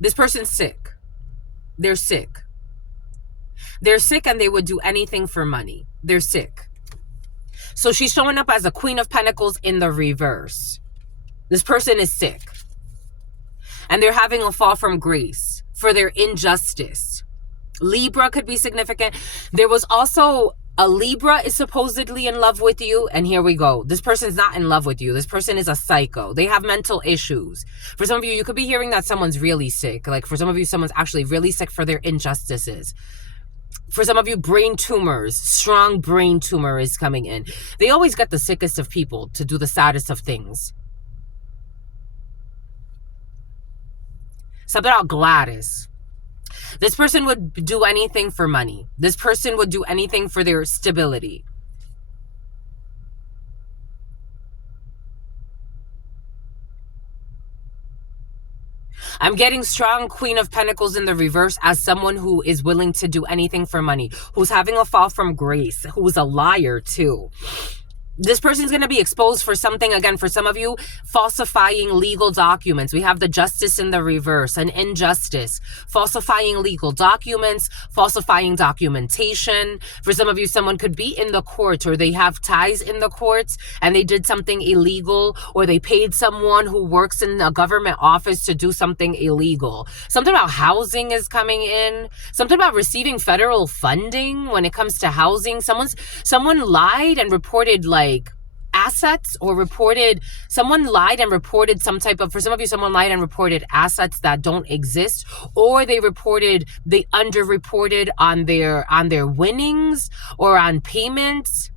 This person's sick. They're sick. They're sick and they would do anything for money. They're sick. So she's showing up as a Queen of Pentacles in the reverse. This person is sick. And they're having a fall from grace for their injustice. Libra could be significant. There was also a Libra is supposedly in love with you. And here we go. This person's not in love with you. This person is a psycho. They have mental issues. For some of you, you could be hearing that someone's really sick. Like, for some of you, someone's actually really sick for their injustices. For some of you, brain tumors, strong brain tumor is coming in. They always get the sickest of people to do the saddest of things. Something about Gladys. This person would do anything for money. This person would do anything for their stability. I'm getting strong Queen of Pentacles in the reverse as someone who is willing to do anything for money, who's having a fall from grace, who's a liar too. This person's going to be exposed for something, again, for some of you, falsifying legal documents. We have the Justice in the reverse, an injustice, falsifying legal documents, falsifying documentation. For some of you, someone could be in the courts, or they have ties in the courts and they did something illegal, or they paid someone who works in a government office to do something illegal. Something about housing is coming in. Something about receiving federal funding when it comes to housing. Someone lied and reported, like, assets, or someone lied and reported some type of, for some of you, someone lied and reported assets that don't exist, or they underreported on their winnings or on payments.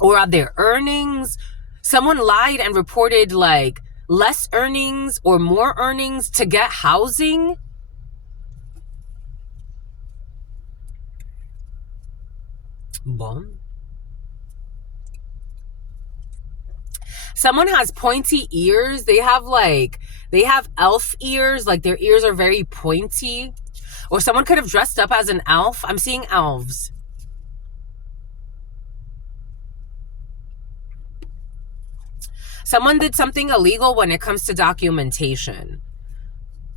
or are their earnings. Someone lied and reported like less earnings or more earnings to get housing. Boom. Someone has pointy ears. They have elf ears, like their ears are very pointy. Or someone could have dressed up as an elf. I'm seeing elves. Someone did something illegal when it comes to documentation.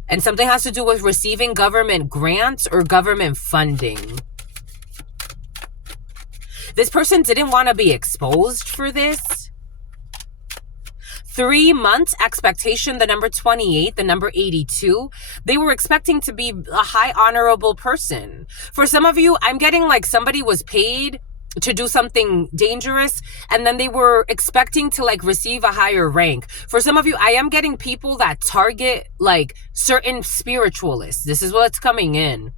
And something has to do with receiving government grants or government funding. This person didn't want to be exposed for this. 3 months expectation, the number 28, the number 82. They were expecting to be a high honorable person. For some of you, I'm getting like somebody was paid to do something dangerous, and then they were expecting to like receive a higher rank. For some of you, I am getting people that target like certain spiritualists. This is what's coming in.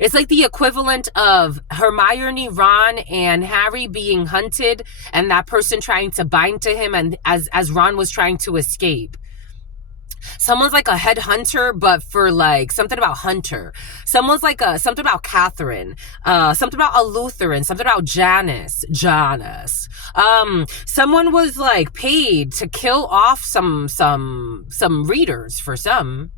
It's like the equivalent of Hermione, Ron, and Harry being hunted and that person trying to bind to him, and as Ron was trying to escape. Someone's like a headhunter, but for like something about Hunter. Someone's like something about Catherine. Something about a Lutheran. Something about Janice. Someone was like paid to kill off some readers for some.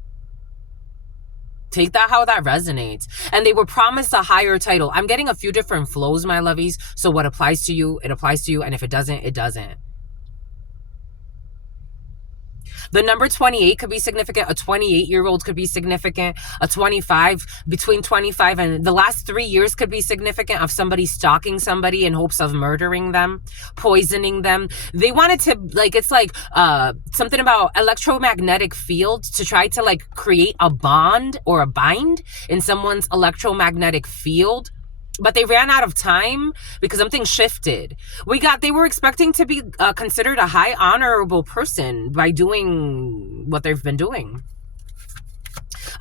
Take that how that resonates. And they were promised a higher title. I'm getting a few different flows, my lovies. So what applies to you, it applies to you. And if it doesn't, it doesn't. The number 28 could be significant. A 28-year-old could be significant. A 25, between 25 and the last 3 years could be significant of somebody stalking somebody in hopes of murdering them, poisoning them. They wanted to, like, it's like something about electromagnetic fields to try to like create a bond or a bind in someone's electromagnetic field. But they ran out of time because something shifted. They were expecting to be considered a high honorable person by doing what they've been doing.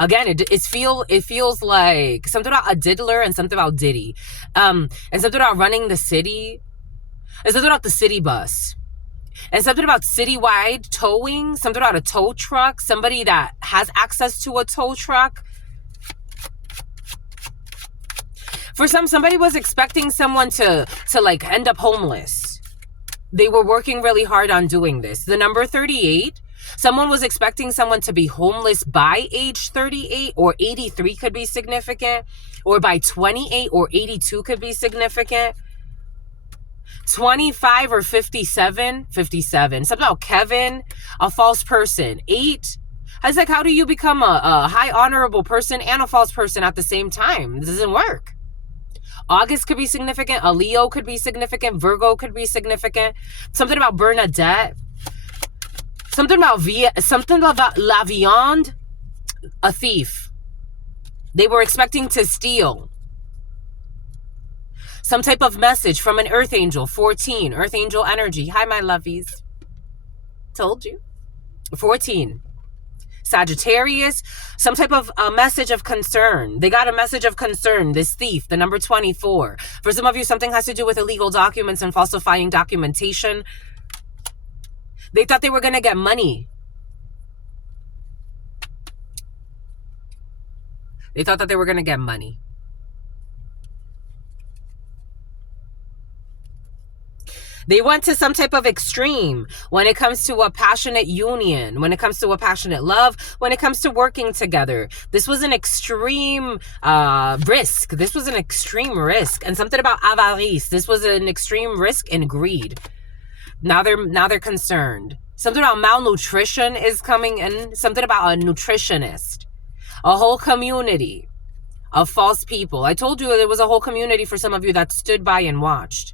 Again, it feels like something about a diddler and something about Diddy. And something about running the city. And something about the city bus. And something about citywide towing. Something about a tow truck. Somebody that has access to a tow truck. For somebody was expecting someone to like end up homeless. They were working really hard on doing this. The number 38, someone was expecting someone to be homeless by age 38, or 83 could be significant, or by 28 or 82 could be significant. 25 or 57, something about Kevin, a false person. 8, I was like, how do you become a high honorable person and a false person at the same time? This doesn't work. August could be significant. A Leo could be significant. Virgo could be significant. Something about Bernadette. Something about La Viande. A thief. They were expecting to steal. Some type of message from an Earth Angel. 14. Earth Angel energy. Hi, my lovies. Told you. 14. Sagittarius, some type of a message of concern. They got a message of concern. This thief, the number 24. For some of you, something has to do with illegal documents and falsifying documentation. They thought they were going to get money. They thought that they were going to get money. They went to some type of extreme when it comes to a passionate union, when it comes to a passionate love, when it comes to working together. This was an extreme risk. This was an extreme risk. And something about avarice. This was an extreme risk and greed. Now they're concerned. Something about malnutrition is coming in. Something about a nutritionist. A whole community of false people. I told you there was a whole community for some of you that stood by and watched.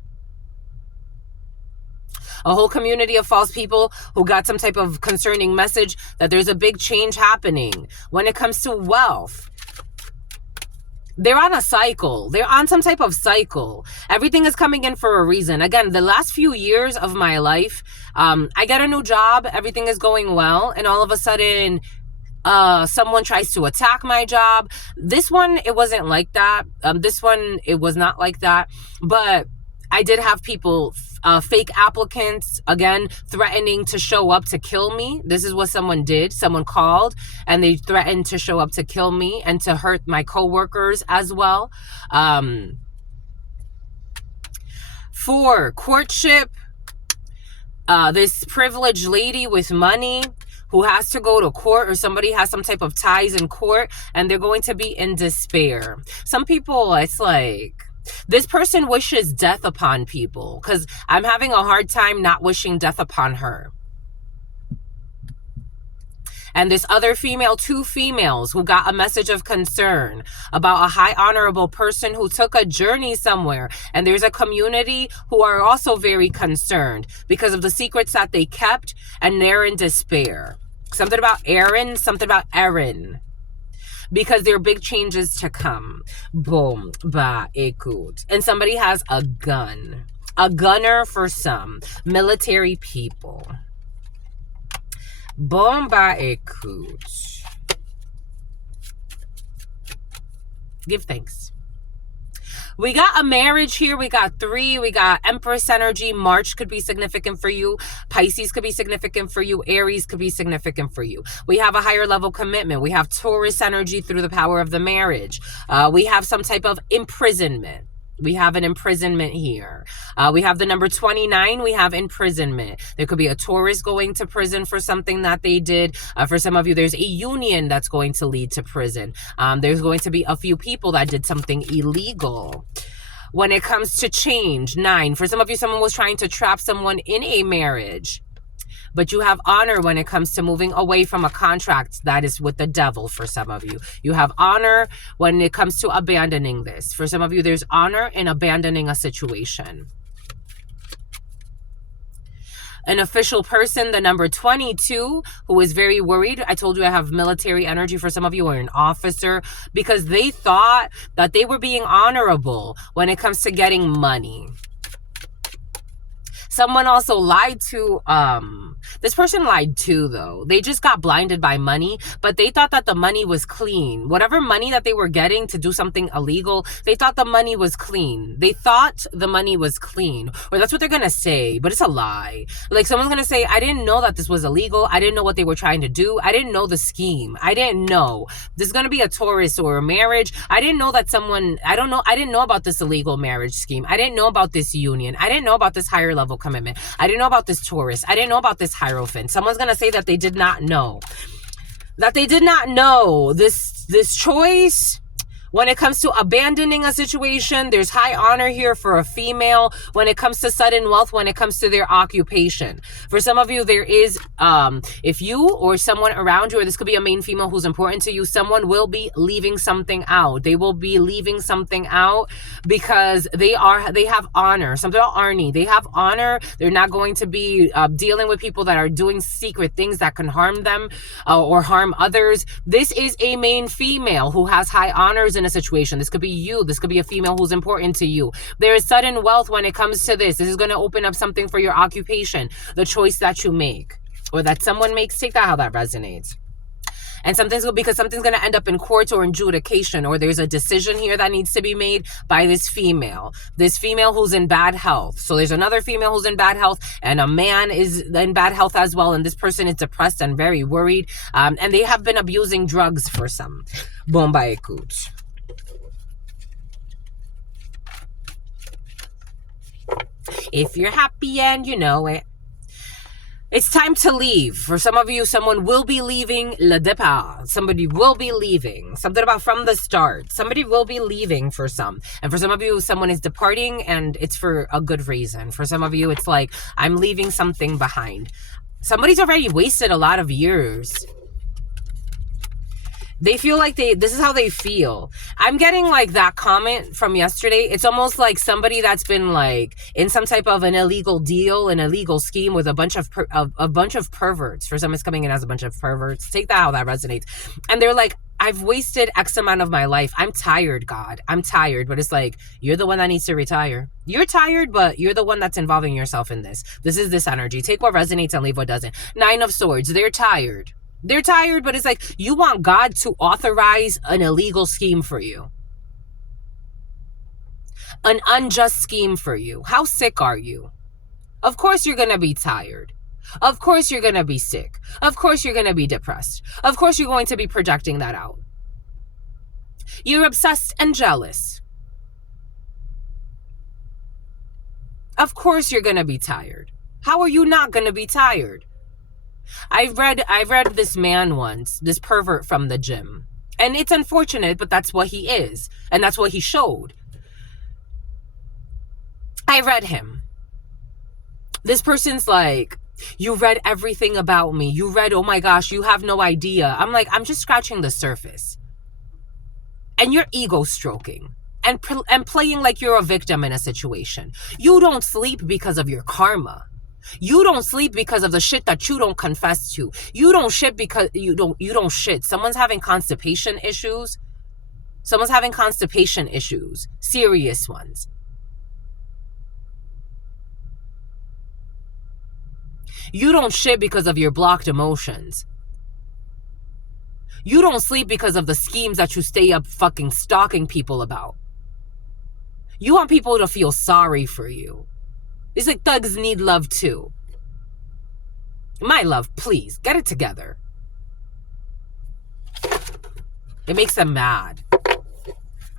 A whole community of false people who got some type of concerning message that there's a big change happening when it comes to wealth. They're on a cycle. They're on some type of cycle. Everything is coming in for a reason. Again, the last few years of my life, I get a new job. Everything is going well. And all of a sudden, someone tries to attack my job. This one, it wasn't like that. This one, it was not like that. But I did have people, fake applicants, again, threatening to show up to kill me. This is what someone did. Someone called and they threatened to show up to kill me and to hurt my coworkers as well. 4, courtship. This privileged lady with money who has to go to court, or somebody has some type of ties in court, and they're going to be in despair. Some people, it's like, this person wishes death upon people, because I'm having a hard time not wishing death upon her. And this other female, 2 females who got a message of concern about a high honorable person who took a journey somewhere. And there's a community who are also very concerned because of the secrets that they kept, and they're in despair. Something about Aaron, something about Erin. Because there are big changes to come. Boom, ba, écoute. And somebody has a gun. A gunner for some. Military people. Bon, ba, écoute. Give thanks. We got a marriage here. We got 3. We got Empress energy. March could be significant for you. Pisces could be significant for you. Aries could be significant for you. We have a higher level commitment. We have Taurus energy through the power of the marriage. We have some type of imprisonment. We have an imprisonment here. We have the number 29. We have imprisonment. There could be a Taurus going to prison for something that they did. For some of you, there's a union that's going to lead to prison. There's going to be a few people that did something illegal. When it comes to change, 9. For some of you, someone was trying to trap someone in a marriage. But you have honor when it comes to moving away from a contract that is with the devil. For some of you, you have honor when it comes to abandoning this. For some of you, there's honor in abandoning a situation. An official person, the number 22, who is very worried. I told you I have military energy. For some of you, or an officer, because they thought that they were being honorable when it comes to getting money. Someone also lied to, this person lied too, though. They just got blinded by money, but they thought that the money was clean. Whatever money that they were getting to do something illegal, they thought the money was clean. They thought the money was clean, or that's what they're going to say, but it's a lie. Like, someone's going to say, I didn't know that this was illegal. I didn't know what they were trying to do. I didn't know the scheme. I didn't know. There's going to be a Taurus or a marriage. I didn't know that someone, I didn't know about this illegal marriage scheme. I didn't know about this union. I didn't know about this higher level commitment. I didn't know about this Taurus. I didn't know about this Hierophant. Someone's going to say that they did not know. That they did not know this choice. When it comes to abandoning a situation, there's high honor here for a female. When it comes to sudden wealth, when it comes to their occupation. For some of you, there is, if you or someone around you, or this could be a main female who's important to you, someone will be leaving something out. They will be leaving something out because they have honor. Something about Arnie. They have honor. They're not going to be dealing with people that are doing secret things that can harm them or harm others. This is a main female who has high honors in a situation. This could be you. This could be a female who's important to you. There is sudden wealth when it comes to this. This is going to open up something for your occupation, the choice that you make or that someone makes. Take that how that resonates. And because something's going to end up in court or in adjudication, or there's a decision here that needs to be made by this female who's in bad health. So there's another female who's in bad health, and a man is in bad health as well. And this person is depressed and very worried. And they have been abusing drugs for some. Bon, ba, écoute. If you're happy and you know it, it's time to leave. For some of you, someone will be leaving. Le départ. Somebody will be leaving. Something about from the start. Somebody will be leaving for some. And for some of you, someone is departing, and it's for a good reason. For some of you, it's like, I'm leaving something behind. Somebody's already wasted a lot of years. They feel like this is how they feel. I'm getting like that comment from yesterday. It's almost like somebody that's been like in some type of an illegal deal, an illegal scheme with a bunch of perverts. For some, it's coming in as a bunch of perverts. Take that how that resonates. And they're like, I've wasted X amount of my life. I'm tired, God. I'm tired. But it's like, you're the one that needs to retire. You're tired, but you're the one that's involving yourself in this. This is this energy. Take what resonates and leave what doesn't. 9 of Swords. They're tired. They're tired, but it's like you want God to authorize an illegal scheme for you. an unjust scheme for you. How sick are you? Of course you're going to be tired. Of course you're going to be sick. Of course you're going to be depressed. Of course you're going to be projecting that out. You're obsessed and jealous. Of course you're going to be tired. How are you not going to be tired? I read this man once, this pervert from the gym. And it's unfortunate, but that's what he is. And that's what he showed. I read him. This person's like, you read everything about me. You read, oh my gosh, you have no idea. I'm like, I'm just scratching the surface. And you're ego stroking and playing like you're a victim in a situation. You don't sleep because of your karma. You don't sleep because of the shit that you don't confess to. You don't shit because you don't shit. Someone's having constipation issues. Someone's having constipation issues. Serious ones. You don't shit because of your blocked emotions. You don't sleep because of the schemes that you stay up fucking stalking people about. You want people to feel sorry for you. It's like thugs need love too. My love, please, get it together. It makes them mad.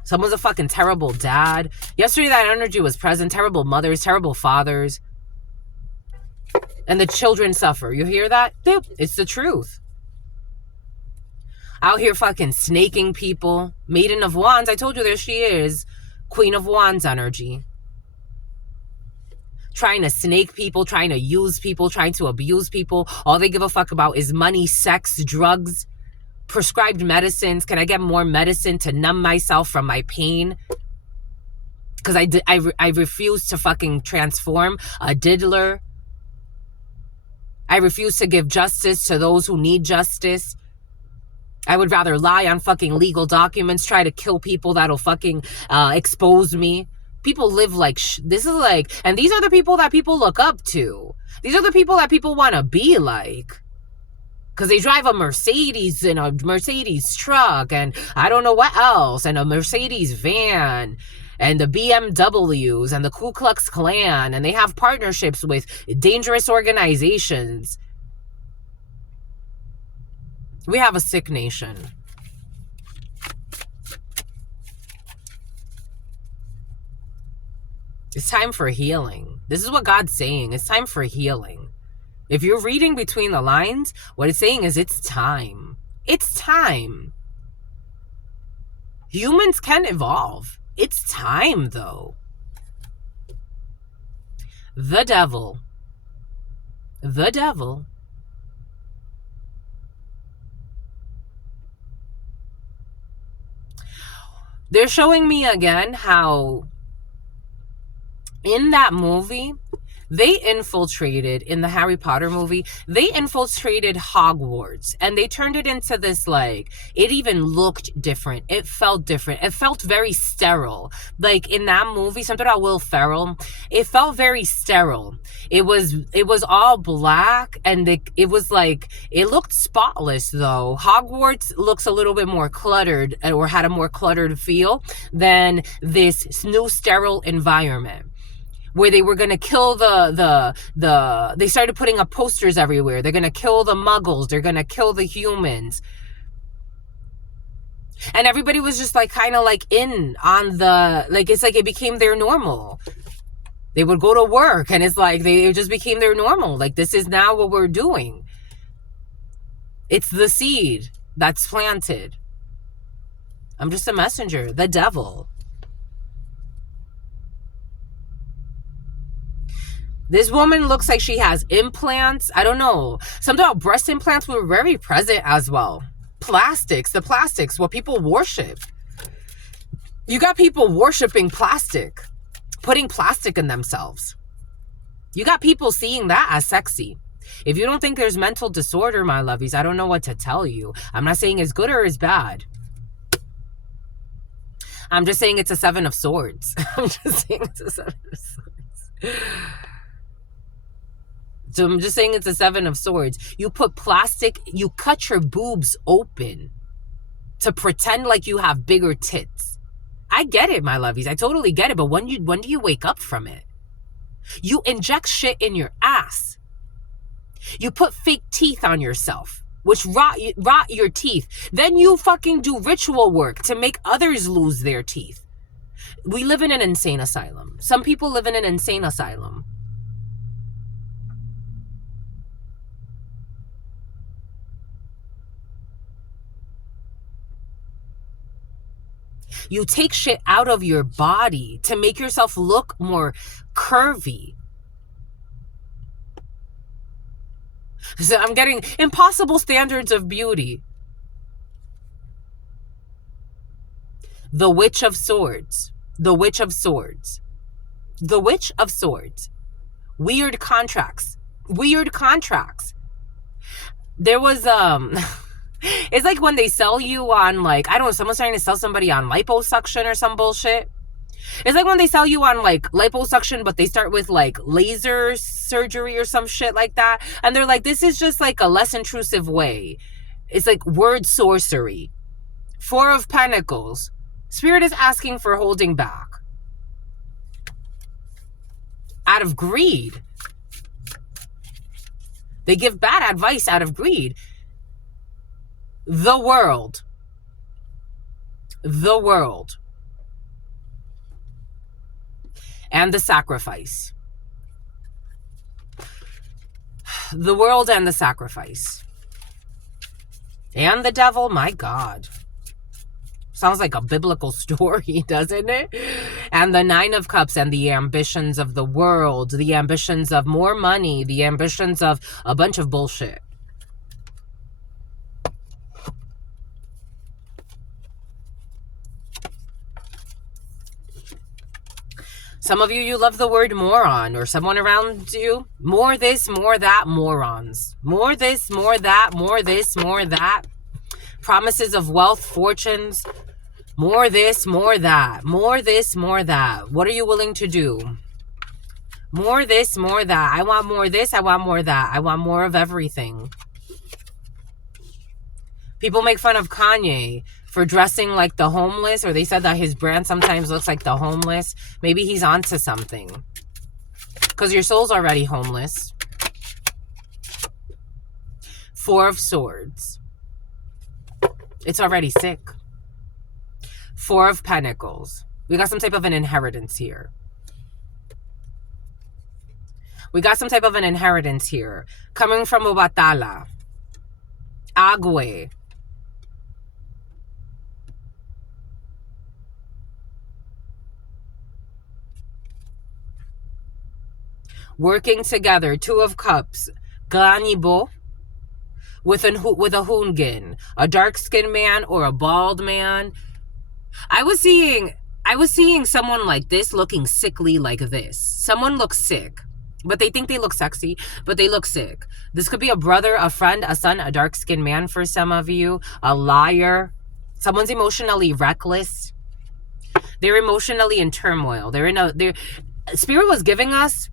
Someone's a fucking terrible dad. Yesterday that energy was present. Terrible mothers, terrible fathers. And the children suffer. You hear that? It's the truth. Out here fucking snaking people. Maiden of Wands. I told you there she is. Queen of Wands energy. Trying to snake people, trying to use people, trying to abuse people. All they give a fuck about is money, sex, drugs, prescribed medicines. Can I get more medicine to numb myself from my pain? Because I refuse to fucking transform a diddler. I refuse to give justice to those who need justice. I would rather lie on fucking legal documents, try to kill people that'll fucking expose me. People live like, this is like, and these are the people that people look up to. These are the people that people want to be like. Because they drive a Mercedes and a Mercedes truck and I don't know what else. And a Mercedes van and the BMWs and the Ku Klux Klan. And they have partnerships with dangerous organizations. We have a sick nation. It's time for healing. This is what God's saying. It's time for healing. If you're reading between the lines, what it's saying is it's time. It's time. Humans can evolve. It's time, though. The devil. The devil. They're showing me again how in that movie, they infiltrated, in the Harry Potter movie, they infiltrated Hogwarts and they turned it into this, like, it even looked different. It felt different. It felt very sterile. Like in that movie, something about Will Ferrell, it felt very sterile. It was all black and it was like, it looked spotless though. Hogwarts looks a little bit more cluttered or had a more cluttered feel than this new sterile environment. Where they were going to kill they started putting up posters everywhere. They're going to kill the muggles. They're going to kill the humans. And everybody was just like kind of like in on the, like, it's like it became their normal. They would go to work and it's like it just became their normal. Like, this is now what we're doing. It's the seed that's planted. I'm just a messenger. The devil. This woman looks like she has implants. I don't know. Something about breast implants were very present as well. Plastics, the plastics, what people worship. You got people worshiping plastic, putting plastic in themselves. You got people seeing that as sexy. If you don't think there's mental disorder, my lovies, I don't know what to tell you. I'm not saying it's good or it's bad. I'm just saying it's a 7 of Swords. I'm just saying it's a 7 of Swords. So I'm just saying it's a 7 of Swords. You put plastic, you cut your boobs open to pretend like you have bigger tits. I get it, my lovies. I totally get it. But when do you wake up from it? You inject shit in your ass. You put fake teeth on yourself, which rot your teeth. Then you fucking do ritual work to make others lose their teeth. We live in an insane asylum. Some people live in an insane asylum. You take shit out of your body to make yourself look more curvy. So I'm getting impossible standards of beauty. The Witch of Swords. The Witch of Swords. The Witch of Swords. Weird contracts. Weird contracts. There was, it's like when they sell you on, like, I don't know, someone's trying to sell somebody on liposuction or some bullshit. It's like when they sell you on, like, liposuction, but they start with, like, laser surgery or some shit like that. And they're like, this is just, like, a less intrusive way. It's like word sorcery. Four of Pentacles. Spirit is asking for holding back. Out of greed. They give bad advice out of greed. The World. The World. And the Sacrifice. The World and the Sacrifice. And the Devil, my God. Sounds like a biblical story, doesn't it? And the Nine of Cups and the ambitions of the world, the ambitions of more money, the ambitions of a bunch of bullshit. Some of you love the word moron, or someone around you. More this, more that, morons. More this, more that, more this, more that. Promises of wealth, fortunes. More this, more that. More this, more that. What are you willing to do? More this, more that. I want more this, I want more that. I want more of everything. People make fun of Kanye for dressing like the homeless, or they said that his brand sometimes looks like the homeless. Maybe he's onto something. Because your soul's already homeless. Four of Swords. It's already sick. Four of Pentacles. We got some type of an inheritance here. We got some type of an inheritance here. Coming from Obatala. Agwe. Working together. Two of Cups. Ganibo. With a Hungin. A dark-skinned man or a bald man. I was seeing someone like this looking sickly like this. Someone looks sick. But they think they look sexy, but they look sick. This could be a brother, a friend, a son, a dark-skinned man for some of you. A liar. Someone's emotionally reckless. They're emotionally in turmoil. Spirit was giving us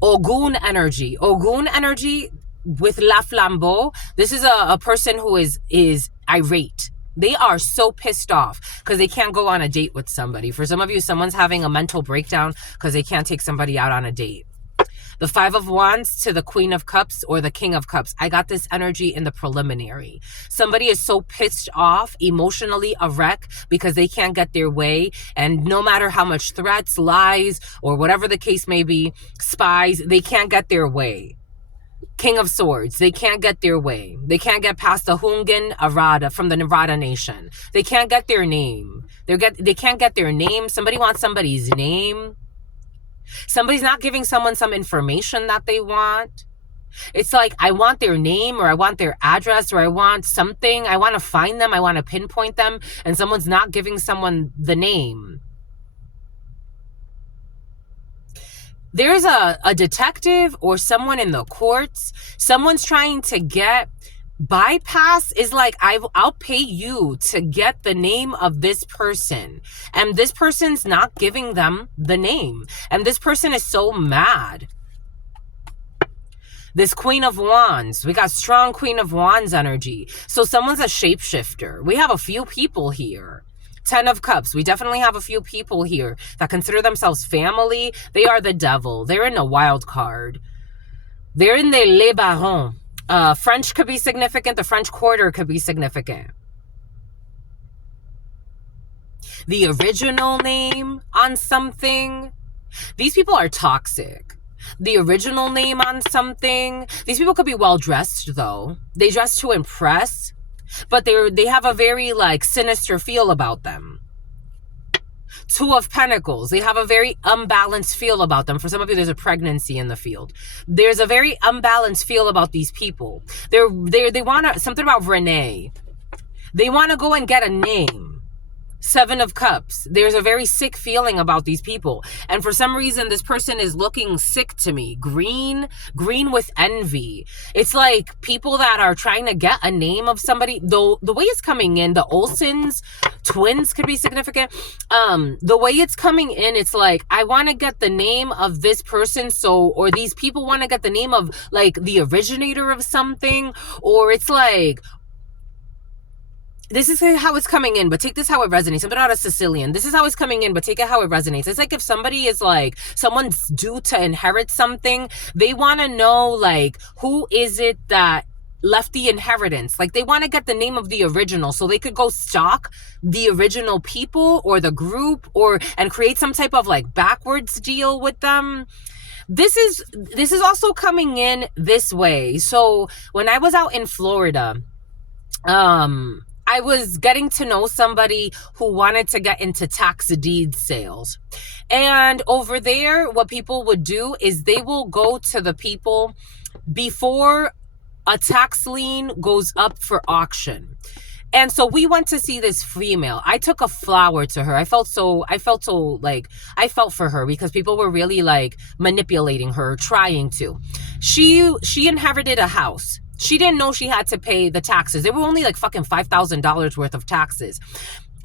Ogun energy. Ogun energy with La Flambeau. This is a person who is irate. They are so pissed off because they can't go on a date with somebody. For some of you, someone's having a mental breakdown because they can't take somebody out on a date. The Five of Wands to the Queen of Cups or the King of Cups. I got this energy in the preliminary. Somebody is so pissed off, emotionally a wreck because they can't get their way. And no matter how much threats, lies, or whatever the case may be, spies, they can't get their way. King of Swords, they can't get their way. They can't get past the Hungin Arada from the Narada nation. They can't get their name. They can't get their name. Somebody wants somebody's name. Somebody's not giving someone some information that they want. It's like, I want their name, or I want their address, or I want something. I want to find them. I want to pinpoint them. And someone's not giving someone the name. There's a detective or someone in the courts. Someone's trying to get bypass. Is like, I'll pay you to get the name of this person. And this person's not giving them the name. And this person is so mad. This Queen of Wands. We got strong Queen of Wands energy. So someone's a shapeshifter. We have a few people here. Ten of Cups. We definitely have a few people here that consider themselves family. They are the devil. They're in a wild card. They're in the Le Baron. French could be significant. The French Quarter could be significant. The original name on something. These people are toxic. The original name on something. These people could be well dressed though. They dress to impress, but they have a very like sinister feel about them. Two of Pentacles. They have a very unbalanced feel about them. For some of you, there's a pregnancy in the field. There's a very unbalanced feel about these people. They want to, something about Renee. They want to go and get a name. Seven of Cups. There's a very sick feeling about these people. And for some reason, this person is looking sick to me. Green with envy. It's like people that are trying to get a name of somebody. Though the way it's coming in, the Olsens twins could be significant. The way it's coming in, it's like, I want to get the name of this person. Or these people want to get the name of like the originator of something. Or it's like, this is how it's coming in, but take this how it resonates. Something out of Sicilian. This is how it's coming in, but take it how it resonates. It's like if somebody is like, someone's due to inherit something, they want to know like, who is it that left the inheritance? Like they want to get the name of the original so they could go stalk the original people or the group and create some type of like backwards deal with them. This is also coming in this way. So when I was out in Florida, I was getting to know somebody who wanted to get into tax deed sales. And over there, what people would do is they will go to the people before a tax lien goes up for auction. And so we went to see this female. I took a flower to her. I felt for her because people were really like manipulating her, trying to. She inherited a house. She didn't know she had to pay the taxes. They were only like fucking $5,000 worth of taxes.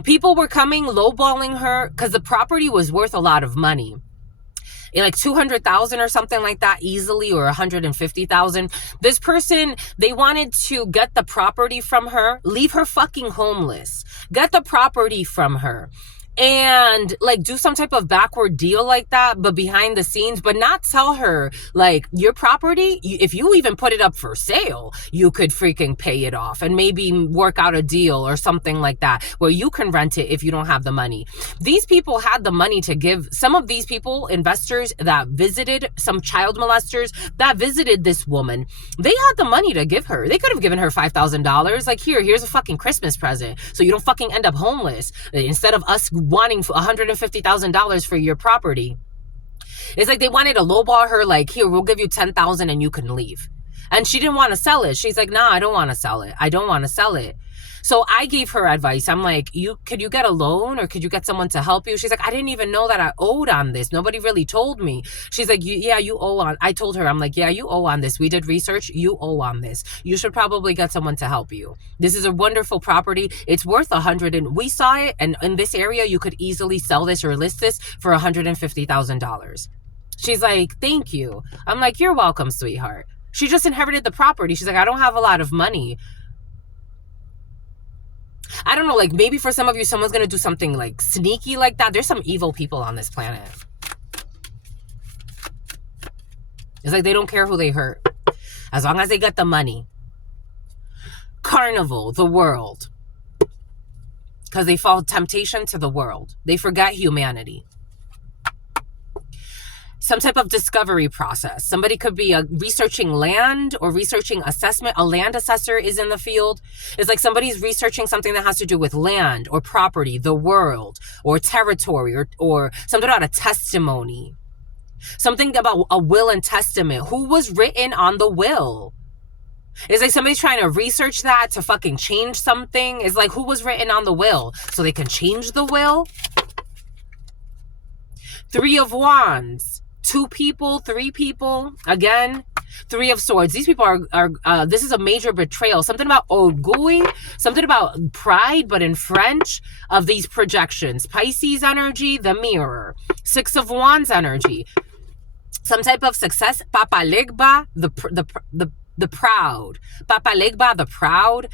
People were coming, lowballing her because the property was worth a lot of money. Like 200,000 or something like that easily, or 150,000. This person, they wanted to get the property from her, leave her fucking homeless, get the property from her, and like do some type of backward deal like that, but behind the scenes, but not tell her like your property, if you even put it up for sale, you could freaking pay it off and maybe work out a deal or something like that where you can rent it if you don't have the money. These people had the money to give. Some of these people, investors that visited, some child molesters that visited this woman, they had the money to give her. They could have given her $5,000. Like, here's a fucking Christmas present so you don't fucking end up homeless, instead of us wanting $150,000 for your property. It's like they wanted to lowball her, like, here, we'll give you $10,000 and you can leave. And she didn't want to sell it. She's like, nah, I don't want to sell it. I don't want to sell it. So I gave her advice. I'm like, could you get a loan or could you get someone to help you? She's like, I didn't even know that I owed on this. Nobody really told me. She's like, yeah, you owe on. I told her, I'm like, yeah, you owe on this. We did research. You owe on this. You should probably get someone to help you. This is a wonderful property. It's worth and we saw it. And in this area, you could easily sell this or list this for $150,000. She's like, thank you. I'm like, you're welcome, sweetheart. She just inherited the property. She's like, I don't have a lot of money. I don't know, like maybe for some of you, someone's going to do something like sneaky like that. There's some evil people on this planet. It's like they don't care who they hurt as long as they get the money. Carnival, the world. Because they fall temptation to the world. They forget humanity. Some type of discovery process. Somebody could be researching land or researching assessment. A land assessor is in the field. It's like somebody's researching something that has to do with land or property, the world, or territory, or something about a testimony. Something about a will and testament. Who was written on the will? It's like somebody's trying to research that to fucking change something. It's like, who was written on the will? So they can change the will? Three of Wands. 2 people, 3 people, again, 3 of Swords. These people are this is a major betrayal. Something about orgueil, something about pride, but in French, of these projections. Pisces energy, the mirror. 6 of Wands energy. Some type of success. Papa Legba, the proud. Papa Legba, the proud.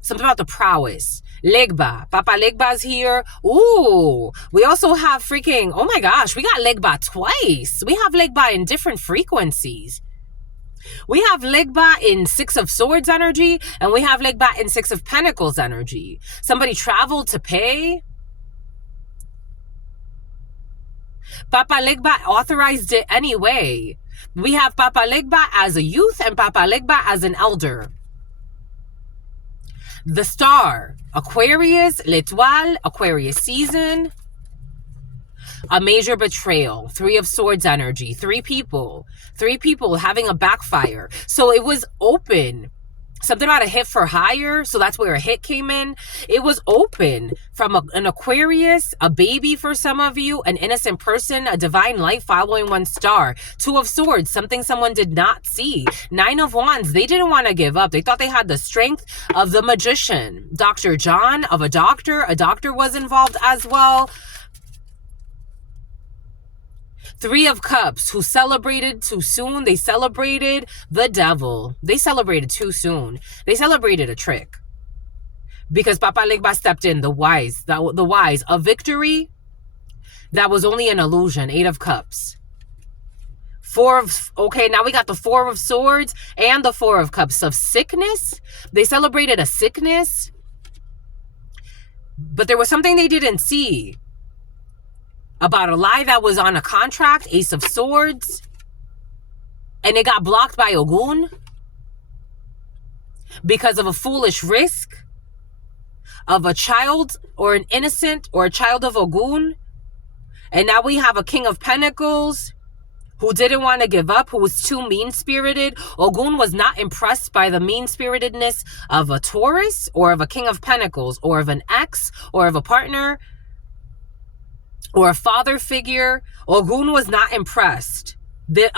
Something about the prowess. Legba. Papa Legba's here. Ooh. We also have freaking, oh my gosh, we got Legba twice. We have Legba in different frequencies. We have Legba in Six of Swords energy, and we have Legba in Six of Pentacles energy. Somebody traveled to pay. Papa Legba authorized it anyway. We have Papa Legba as a youth and Papa Legba as an elder. The star, Aquarius, L'Etoile, Aquarius season. A major betrayal, Three of Swords energy, three people having a backfire. So it was open. Something about a hit for hire. So that's where a hit came in. It was open from an Aquarius, a baby for some of you, an innocent person, a divine light following one star. Two of Swords, something someone did not see. Nine of Wands, they didn't want to give up. They thought they had the strength of the magician. Dr. John, of a doctor was involved as well. Three of Cups, who celebrated too soon. They celebrated the devil. They celebrated too soon. They celebrated a trick. Because Papa Legba stepped in, the wise. A victory that was only an illusion. Eight of Cups. Okay, now we got the Four of Swords and the Four of Cups of sickness. They celebrated a sickness. But there was something they didn't see. About a lie that was on a contract, Ace of Swords, and it got blocked by Ogun because of a foolish risk of a child or an innocent or a child of Ogun. And now we have a King of Pentacles who didn't want to give up, who was too mean-spirited. Ogun was not impressed by the mean-spiritedness of a Taurus or of a King of Pentacles or of an ex or of a partner or a father figure. Ogun was not impressed. The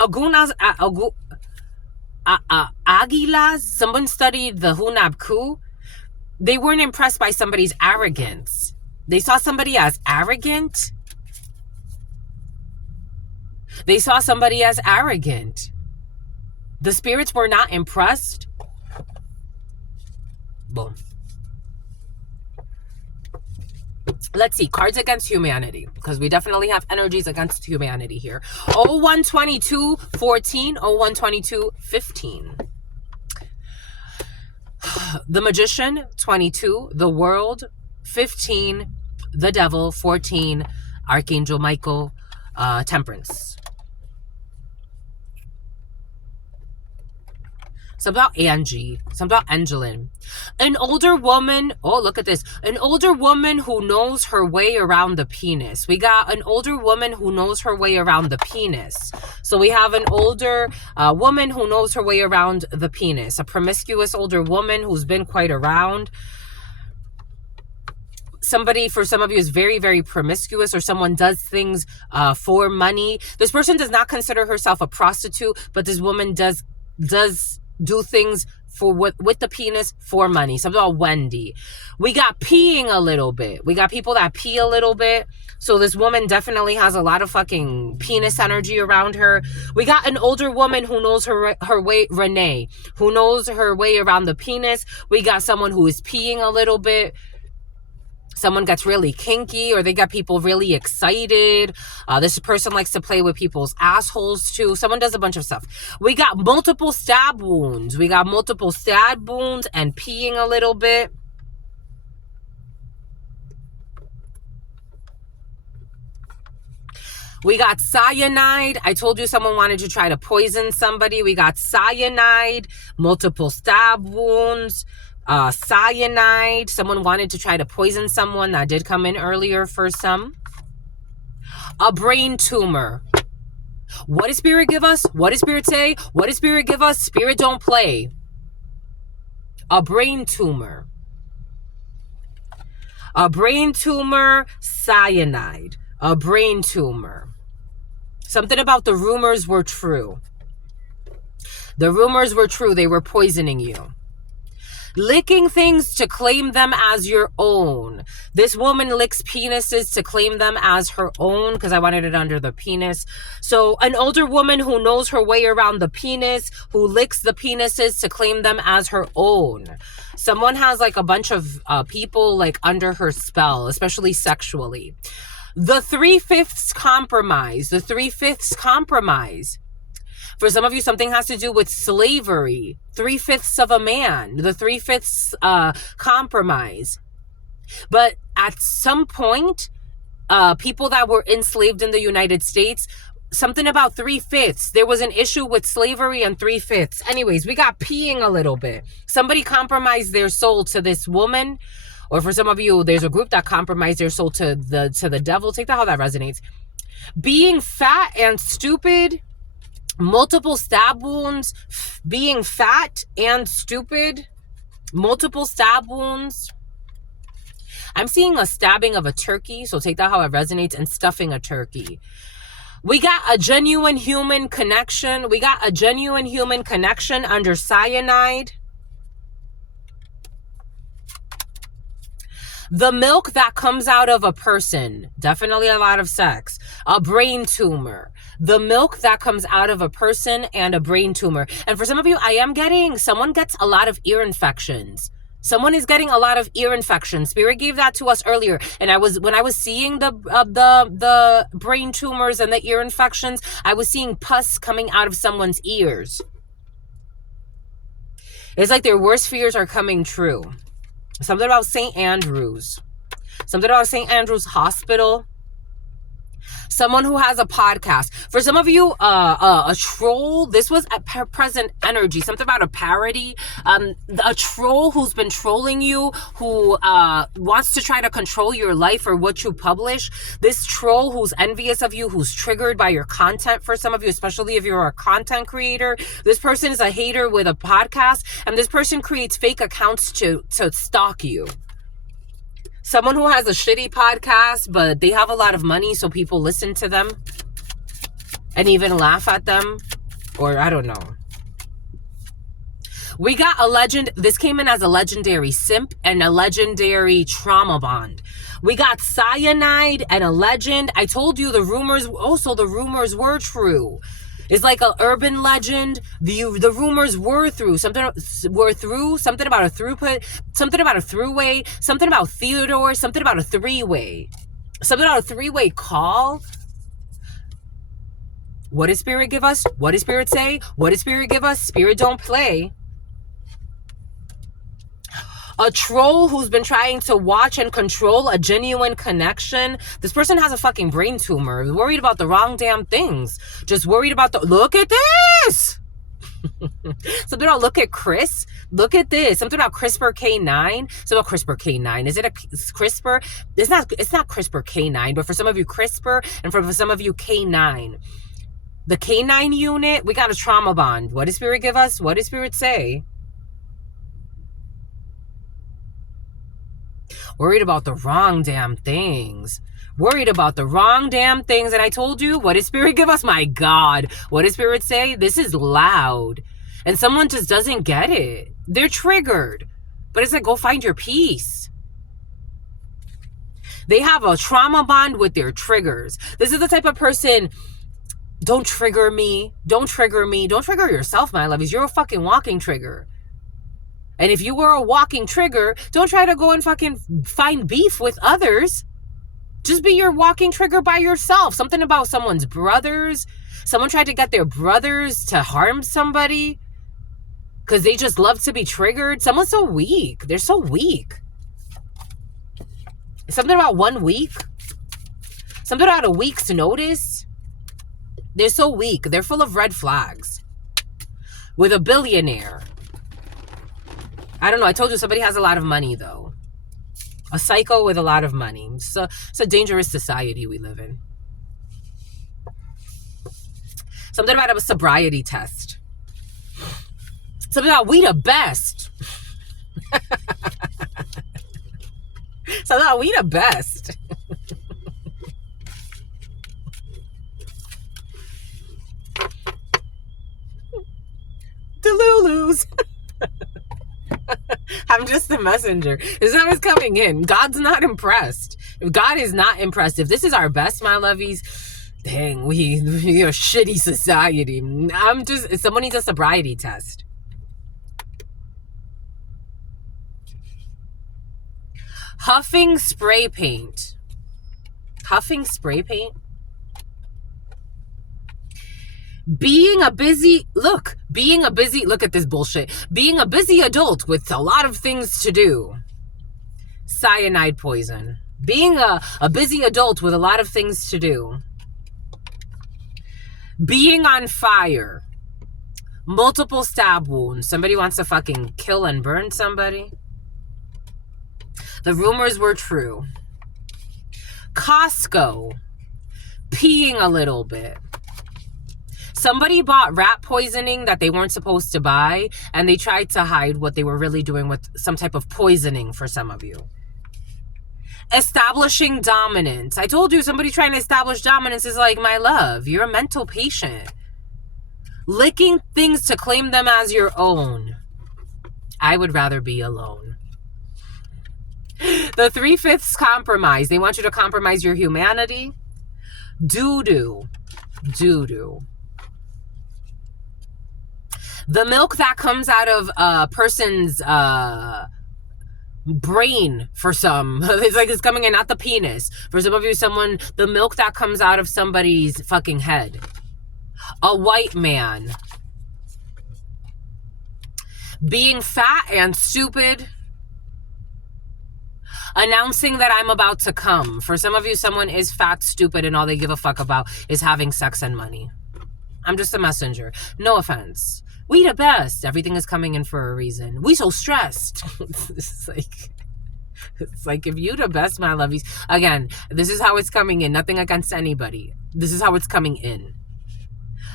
Aguilas, someone studied the Hunab Ku. They weren't impressed by somebody's arrogance. They saw somebody as arrogant. They saw somebody as arrogant. The spirits were not impressed. Boom. Let's see, cards against humanity, because we definitely have energies against humanity here. 0122-14, 0122-15. The Magician, 22. The World, 15. The Devil, 14. Archangel Michael, Temperance. Something about Angie. Something about Angeline. An older woman. Oh, look at this. An older woman who knows her way around the penis. We got an older woman who knows her way around the penis. So we have an older woman who knows her way around the penis. A promiscuous older woman who's been quite around. Somebody, for some of you, is very, very promiscuous, or someone does things for money. This person does not consider herself a prostitute, but this woman does do things for with the penis for money. Something about Wendy. We got peeing a little bit. We got people that pee a little bit. So this woman definitely has a lot of fucking penis energy around her. We got an older woman who knows her way, Renee, who knows her way around the penis. We got someone who is peeing a little bit. Someone gets really kinky, or they got people really excited. This person likes to play with people's assholes too. Someone does a bunch of stuff. We got multiple stab wounds. We got multiple stab wounds and peeing a little bit. We got cyanide. I told you someone wanted to try to poison somebody. We got cyanide, multiple stab wounds. Cyanide. Someone wanted to try to poison someone. That did come in earlier for some. A brain tumor. What does Spirit give us? What does Spirit say? What does Spirit give us? Spirit don't play. A brain tumor. A brain tumor. Cyanide. A brain tumor. Something about the rumors were true. The rumors were true. They were poisoning you. Licking things to claim them as your own. This woman licks penises to claim them as her own because I wanted it under the penis. So an older woman who knows her way around the penis, who licks the penises to claim them as her own. Someone has like a bunch of people like under her spell, especially sexually. The 3/5 compromise. The 3/5 compromise. For some of you, something has to do with slavery. 3/5 of a man. The 3/5 compromise. But at some point, people that were enslaved in the United States, something about 3/5. There was an issue with slavery and 3/5. Anyways, we got peeing a little bit. Somebody compromised their soul to this woman. Or for some of you, there's a group that compromised their soul to the devil. Take that how that resonates. Being fat and stupid. Multiple stab wounds. Being fat and stupid. Multiple stab wounds. I'm seeing a stabbing of a turkey, so take that how it resonates, and stuffing a turkey. We got a genuine human connection. We got a genuine human connection under cyanide. The milk that comes out of a person, definitely a lot of sex. A brain tumor. The milk that comes out of a person and a brain tumor. And for some of you, I am getting, someone gets a lot of ear infections. Someone is getting a lot of ear infections. Spirit gave that to us earlier. And when I was seeing the brain tumors and the ear infections, I was seeing pus coming out of someone's ears. It's like their worst fears are coming true. Something about St. Andrews. Something about St. Andrews Hospital. Someone who has a podcast. For some of you, a troll. This was at present energy. Something about a parody. A troll who's been trolling you, who wants to try to control your life or what you publish. This troll who's envious of you, who's triggered by your content. For some of you, especially if you're a content creator, this person is a hater with a podcast, and this person creates fake accounts to stalk you. Someone who has a shitty podcast, but they have a lot of money, so people listen to them and even laugh at them. Or I don't know. We got a legend. This came in as a legendary simp and a legendary trauma bond. We got cyanide and a legend. I told you the rumors. Also, the rumors were true. It's like an urban legend. The rumors were through. Something about a throughput. Something about a throughway. Something about Theodore. Something about a three-way. Something about a three-way call. What did Spirit give us? What did Spirit say? What did Spirit give us? Spirit don't play. A troll who's been trying to watch and control a genuine connection. This person has a fucking brain tumor. Worried about the wrong damn things. Just worried about the... Look at this! Something about look at Chris. Look at this. Something about CRISPR K9. So about CRISPR K9. Is it a CRISPR? It's not CRISPR K9, but for some of you CRISPR, and for some of you K9. The K9 unit, we got a trauma bond. What did Spirit give us? What did Spirit say? Worried about the wrong damn things. Worried about the wrong damn things. And I told you, what did Spirit give us? My God. What did Spirit say? This is loud. And someone just doesn't get it. They're triggered. But it's like, go find your peace. They have a trauma bond with their triggers. This is the type of person, don't trigger me. Don't trigger me. Don't trigger yourself, my lovies. You're a fucking walking trigger. And if you were a walking trigger, don't try to go and fucking find beef with others. Just be your walking trigger by yourself. Something about someone's brothers. Someone tried to get their brothers to harm somebody because they just love to be triggered. Someone's so weak. They're so weak. Something about 1 week. Something about a week's notice. They're so weak. They're full of red flags. With a billionaire. I don't know. I told you somebody has a lot of money, though. A psycho with a lot of money. So it's a dangerous society we live in. Something about a sobriety test. Something about we the best. Something about we the best. Delulus. I'm just the messenger. This is how it's coming in. God's not impressed. If God is not impressed, if this is our best, my lovies, dang, we are a shitty society. Someone needs a sobriety test. Huffing spray paint. Huffing spray paint? Being a busy adult with a lot of things to do. Cyanide poison. Being a busy adult with a lot of things to do. Being on fire. Multiple stab wounds. Somebody wants to fucking kill and burn somebody. The rumors were true. Costco. Peeing a little bit. Somebody bought rat poisoning that they weren't supposed to buy, and they tried to hide what they were really doing with some type of poisoning for some of you. Establishing dominance. I told you, somebody trying to establish dominance is like, my love, you're a mental patient. Licking things to claim them as your own. I would rather be alone. The 3/5 compromise. They want you to compromise your humanity. Doo-doo. Doo-doo. The milk that comes out of a person's brain for some. It's like it's coming in, not the penis. For some of you, the milk that comes out of somebody's fucking head. A white man. Being fat and stupid. Announcing that I'm about to come. For some of you, someone is fat, stupid, and all they give a fuck about is having sex and money. I'm just a messenger. No offense. We the best. Everything is coming in for a reason. We so stressed. It's like if you the best, my lovies. Again, this is how it's coming in. Nothing against anybody. This is how it's coming in.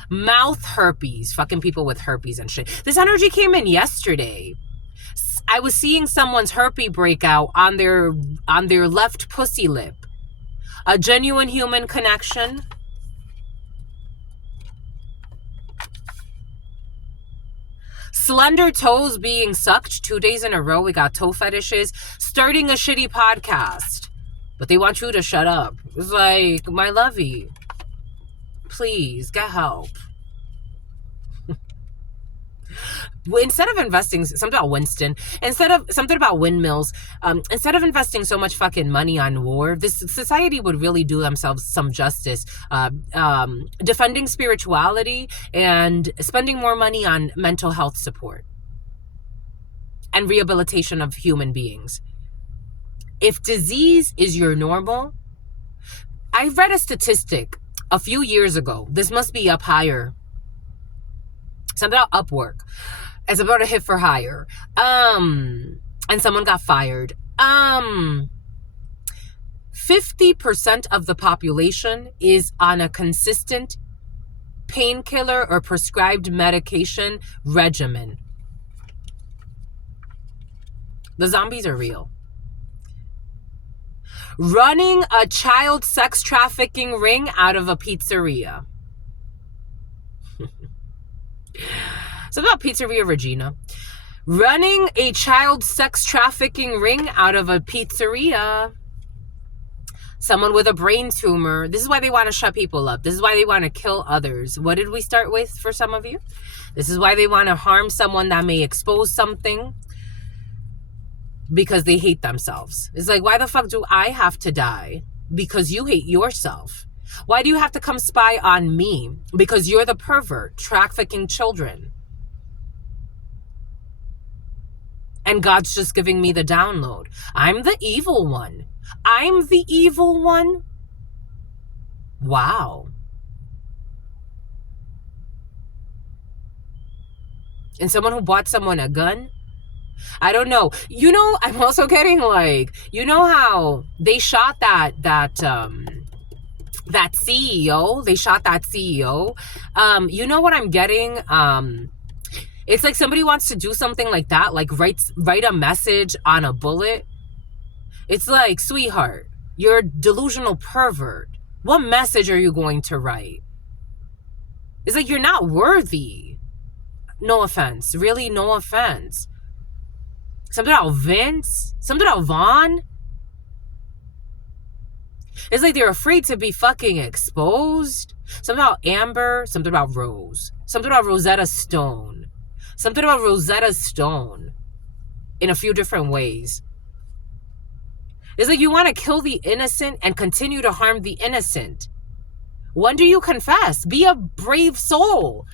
Mouth herpes. Fucking people with herpes and shit. This energy came in yesterday. I was seeing someone's herpes breakout on their left pussy lip. A genuine human connection. Slender toes being sucked 2 days in a row. We got toe fetishes. Starting a shitty podcast. But they want you to shut up. It's like, my lovey, please get help. Instead of investing, something about Winston, something about windmills, instead of investing so much fucking money on war, this society would really do themselves some justice, defending spirituality and spending more money on mental health support and rehabilitation of human beings. If disease is your normal, I read a statistic a few years ago. This must be up higher. Something about Upwork. It's about a hit for hire. And someone got fired. 50% of the population is on a consistent painkiller or prescribed medication regimen. The zombies are real. Running a child sex trafficking ring out of a pizzeria. Something about Pizzeria Regina. Running a child sex trafficking ring out of a pizzeria. Someone with a brain tumor. This is why they want to shut people up. This is why they want to kill others. What did we start with for some of you? This is why they want to harm someone that may expose something. Because they hate themselves. It's like, why the fuck do I have to die? Because you hate yourself. Why do you have to come spy on me? Because you're the pervert trafficking children. And God's just giving me the download. I'm the evil one. I'm the evil one? Wow. And someone who bought someone a gun? I don't know. You know, I'm also getting like, you know how they shot that CEO? They shot that CEO. You know what I'm getting? It's like somebody wants to do something like that, like write a message on a bullet. It's like, sweetheart, you're a delusional pervert. What message are you going to write? It's like, you're not worthy. No offense. Really, no offense. Something about Vince. Something about Vaughn. It's like they're afraid to be fucking exposed. Something about Amber. Something about Rose. Something about Rosetta Stone. Something about Rosetta Stone. In a few different ways. It's like you want to kill the innocent and continue to harm the innocent. When do you confess? Be a brave soul.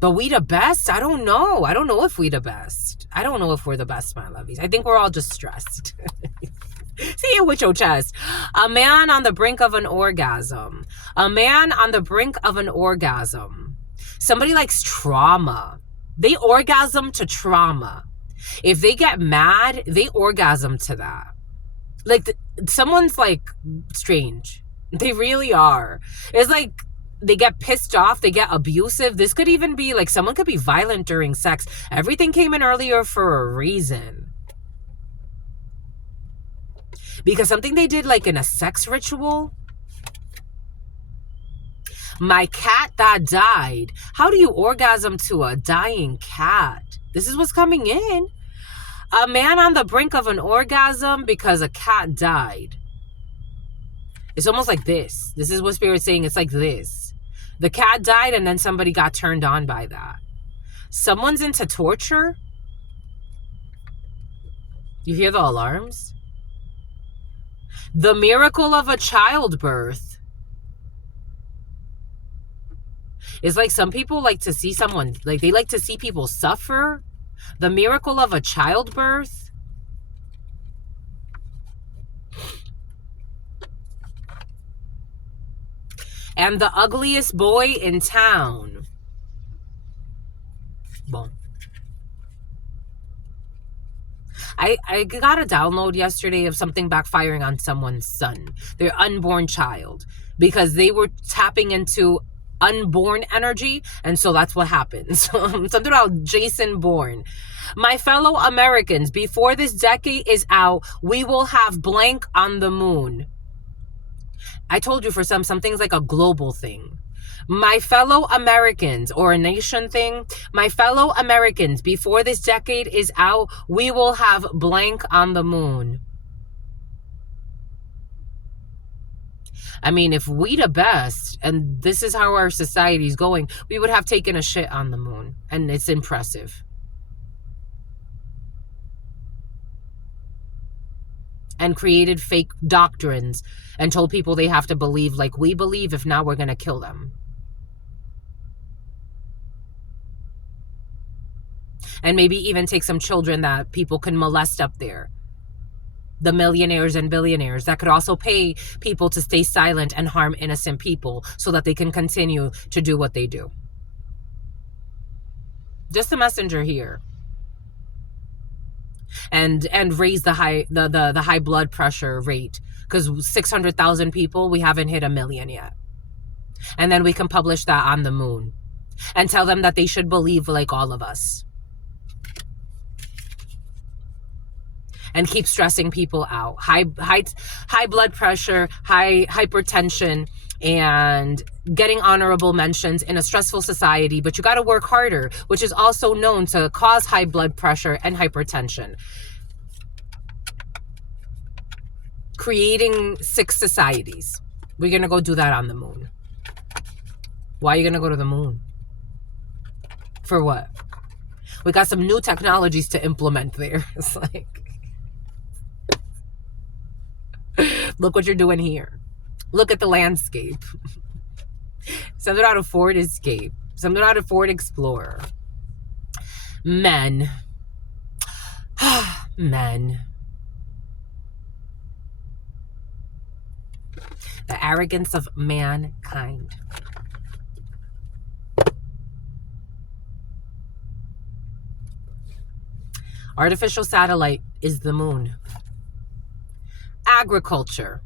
But we the best? I don't know. I don't know if we the best. I don't know if we're the best, my lovies. I think we're all just stressed. See it with your chest. A man on the brink of an orgasm. A man on the brink of an orgasm. Somebody likes trauma. They orgasm to trauma. If they get mad, they orgasm to that. Like, someone's like strange. They really are. It's like they get pissed off, they get abusive. This could even be like someone could be violent during sex. Everything came in earlier for a reason. Because something they did like in a sex ritual. My cat that died. How do you orgasm to a dying cat? This is what's coming in. A man on the brink of an orgasm because a cat died. It's almost like this. This is what Spirit's saying. It's like this. The cat died and then somebody got turned on by that. Someone's into torture. You hear the alarms? The miracle of a childbirth. It's like some people like to see someone, like they like to see people suffer. The miracle of a childbirth. And the ugliest boy in town. Bon. I got a download yesterday of something backfiring on someone's son, their unborn child, because they were tapping into unborn energy, and so that's what happens. Something about Jason Bourne. My fellow Americans, before this decade is out, we will have blank on the moon. I told you for some things like a global thing. My fellow Americans, or a nation thing, my fellow Americans, before this decade is out, we will have blank on the moon. I mean, if we the best, and this is how our society is going, we would have taken a shit on the moon. And it's impressive. And created fake doctrines and told people they have to believe like we believe, if not, we're going to kill them. And maybe even take some children that people can molest up there. The millionaires and billionaires that could also pay people to stay silent and harm innocent people so that they can continue to do what they do. Just a messenger here. And raise the high blood pressure rate, because 600,000 people, we haven't hit 1 million yet. And then we can publish that on the moon and tell them that they should believe like all of us. And keep stressing people out. High blood pressure, hypertension, and getting honorable mentions in a stressful society. But you got to work harder, which is also known to cause high blood pressure and hypertension. Creating sick societies. We're going to go do that on the moon. Why are you going to go to the moon? For what? We got some new technologies to implement there. It's like, look what you're doing here. Look at the landscape. Something out of Ford Escape. Something out of Ford Explorer. Men. Men. The arrogance of mankind. Artificial satellite is the moon. Agriculture.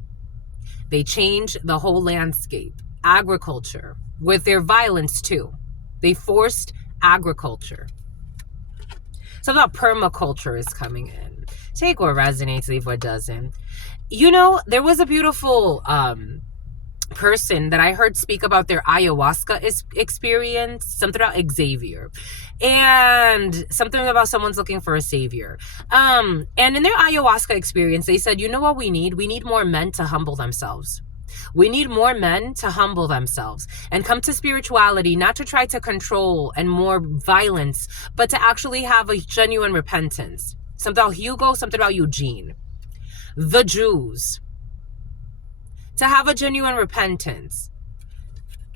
They changed the whole landscape. Agriculture. With their violence too. They forced agriculture. Something about permaculture is coming in. Take what resonates, leave what doesn't. You know, there was a beautiful person that I heard speak about their ayahuasca experience, something about Xavier, and something about someone's looking for a savior. And in their ayahuasca experience, they said, you know what we need? We need more men to humble themselves. We need more men to humble themselves and come to spirituality, not to try to control and more violence, but to actually have a genuine repentance. Something about Hugo, something about Eugene. The Jews. To have a genuine repentance.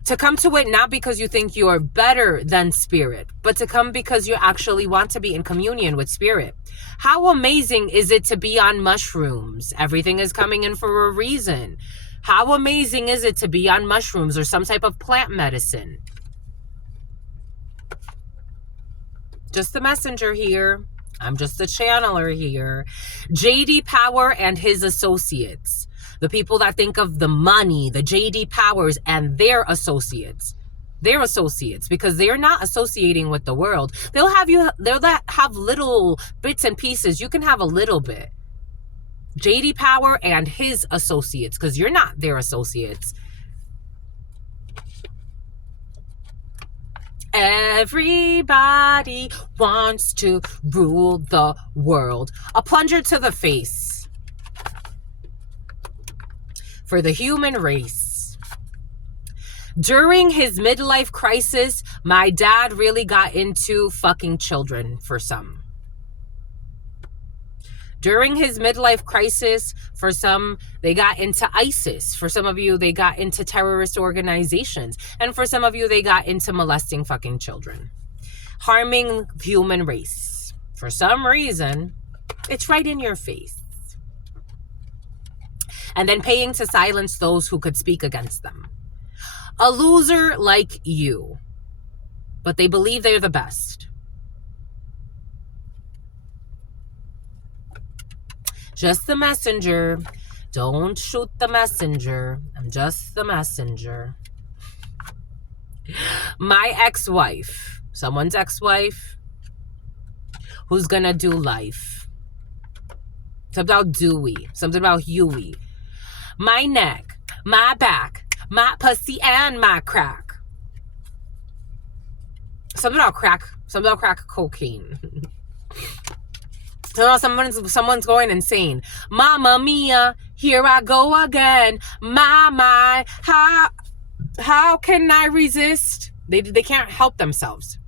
To come to it not because you think you're better than spirit, but to come because you actually want to be in communion with spirit. How amazing is it to be on mushrooms? Everything is coming in for a reason. How amazing is it to be on mushrooms or some type of plant medicine? Just the messenger here. I'm just the channeler here. J.D. Power and his associates. The people that think of the money, the J.D. Powers and their associates. Their associates, because they're not associating with the world. They'll have little bits and pieces. You can have a little bit. J.D. Power and his associates, because you're not their associates. Everybody wants to rule the world. A plunger to the face for the human race. During his midlife crisis, my dad really got into fucking children for some. During his midlife crisis, for some, they got into ISIS. For some of you, they got into terrorist organizations. And for some of you, they got into molesting fucking children. Harming human race. For some reason, it's right in your face. And then paying to silence those who could speak against them. A loser like you. But they believe they're the best. Just the messenger. Don't shoot the messenger. I'm just the messenger. My ex-wife. Someone's ex-wife. Who's gonna do life. Something about Dewey. Something about Huey. My neck. My back. My pussy and my crack. Something about crack. Something about crack cocaine. So someone's going insane. Mamma mia, here I go again. My, how can I resist? They can't help themselves.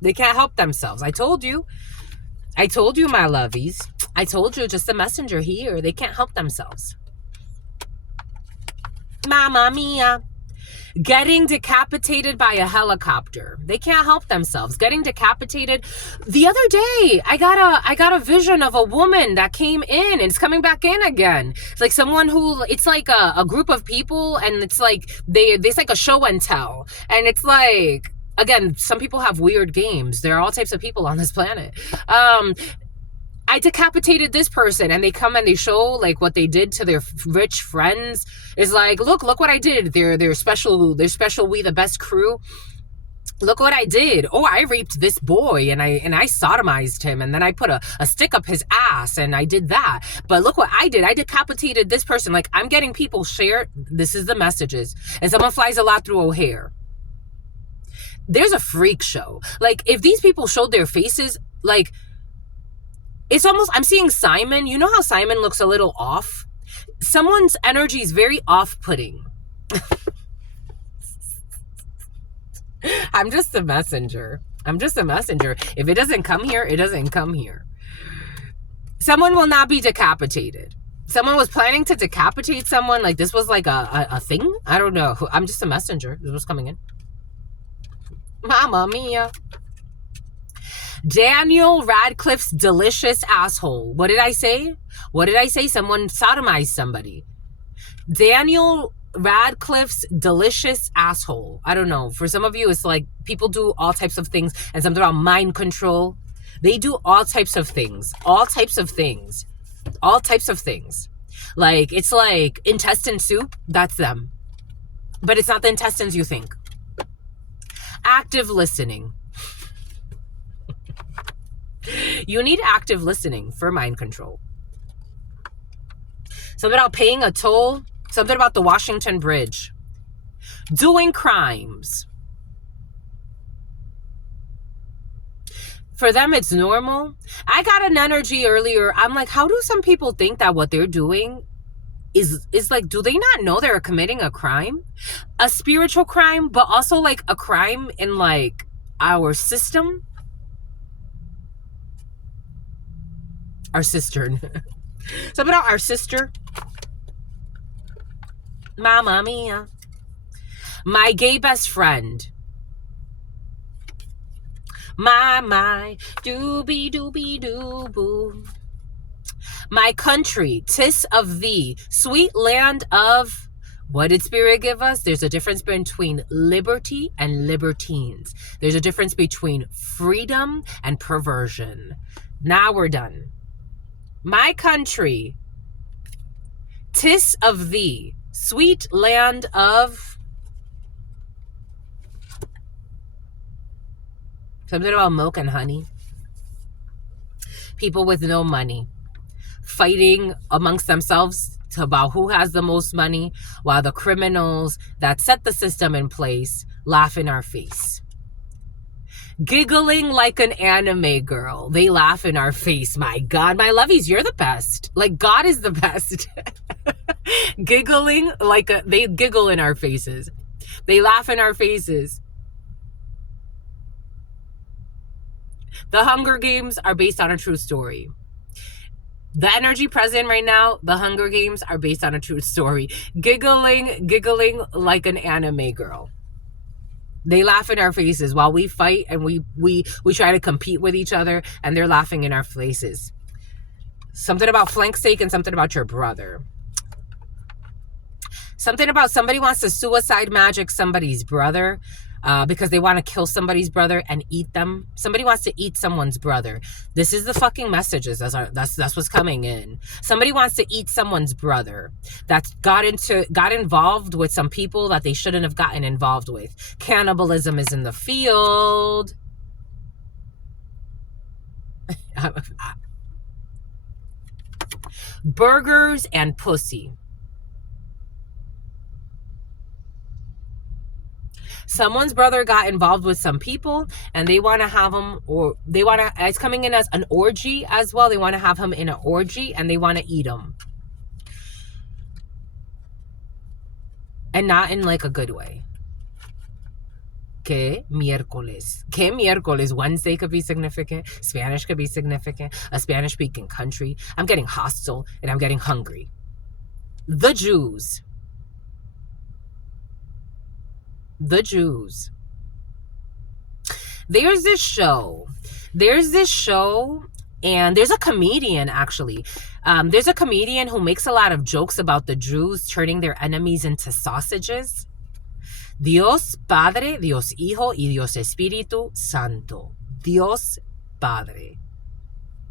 They can't help themselves. I told you, my lovies. I told you, just a messenger here. They can't help themselves. Mamma mia. Getting decapitated by a helicopter. They can't help themselves. Getting decapitated. The other day, I got a vision of a woman that came in and it's coming back in again. It's like someone who, it's like a group of people and it's like, it's like a show and tell. And it's like, again, some people have weird games. There are all types of people on this planet. I decapitated this person, and they come and they show like what they did to their rich friends. Is like, look what I did. They're special. They're special. We the best crew. Look what I did. Oh, I raped this boy and I sodomized him, and then I put a stick up his ass and I did that. But look what I did. I decapitated this person. Like, I'm getting people share. This is the messages. And someone flies a lot through O'Hare. There's a freak show. Like, if these people showed their faces, like, it's almost, I'm seeing Simon. You know how Simon looks a little off? Someone's energy is very off-putting. I'm just a messenger. I'm just a messenger. If it doesn't come here, it doesn't come here. Someone will not be decapitated. Someone was planning to decapitate someone. Like, this was like a thing? I don't know. I'm just a messenger. This was coming in. Mamma mia. Daniel Radcliffe's delicious asshole. What did I say? What did I say? Someone sodomized somebody. Daniel Radcliffe's delicious asshole. I don't know. For some of you, it's like people do all types of things, and something about mind control. They do all types of things. All types of things. All types of things. Like, it's like intestine soup. That's them. But it's not the intestines you think. Active listening. You need active listening for mind control. Something about paying a toll. Something about the Washington Bridge. doing crimes. For them, it's normal. I got an energy earlier. I'm like, how do some people think that what they're doing is like, do they not know they're committing a crime? A spiritual crime, but also like a crime in like our system? Our sister. Something about our sister. Mamma mia. My gay best friend. My, doobie doobie doo boo. My country, 'tis of thee, sweet land of... What did Spirit give us? There's a difference between liberty and libertines. There's a difference between freedom and perversion. Now we're done. My country, 'tis of thee, sweet land of... Something about milk and honey. People with no money fighting amongst themselves about who has the most money, while the criminals that set the system in place laugh in our face. Giggling like an anime girl. They laugh in our face. My God, my lovies, you're the best. Like, God is the best. Giggling like they giggle in our faces. They laugh in our faces. The Hunger Games are based on a true story. The energy present right now, the Hunger Games are based on a true story. Giggling like an anime girl. They laugh in our faces while we fight and we try to compete with each other, and they're laughing in our faces. Something about flank steak and something about your brother. Something about somebody wants to suicide magic somebody's brother. Because they want to kill somebody's brother and eat them. Somebody wants to eat someone's brother. This is the fucking messages. That's what's coming in. Somebody wants to eat someone's brother. That's got involved with some people that they shouldn't have gotten involved with. Cannibalism is in the field. Burgers and pussy. Someone's brother got involved with some people and they want to have him, or they want to, it's coming in as an orgy as well. They want to have him in an orgy and they want to eat him. And not in like a good way. Que miércoles. Que miércoles. Wednesday could be significant. Spanish could be significant. A Spanish speaking country. I'm getting hostile and I'm getting hungry. The Jews. The Jews. There's this show and there's a comedian actually. There's a comedian who makes a lot of jokes about the Jews turning their enemies into sausages. Dios Padre, Dios Hijo y Dios Espíritu Santo. Dios Padre.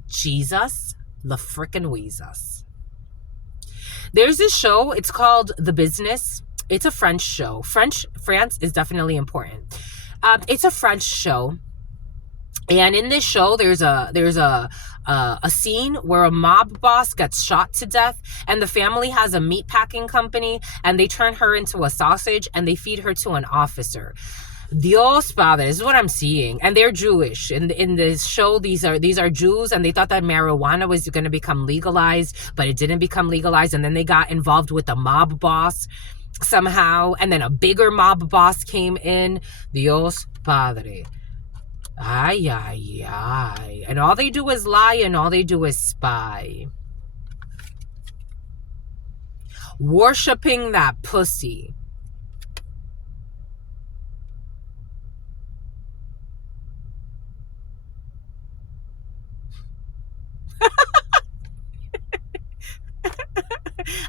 Jesus, the frickin' Weezus. There's this show, it's called The Business. It's a French show. France is definitely important. It's a French show. And in this show, there's a scene where a mob boss gets shot to death, and the family has a meat packing company, and they turn her into a sausage, and they feed her to an officer. Dios Padre, this is what I'm seeing. And they're Jewish. In this show, these are Jews, and they thought that marijuana was going to become legalized, but it didn't become legalized, and then they got involved with the mob boss somehow, and then a bigger mob boss came in. Dios Padre. Ay, ay, ay. And all they do is lie and all they do is spy. Worshipping that pussy.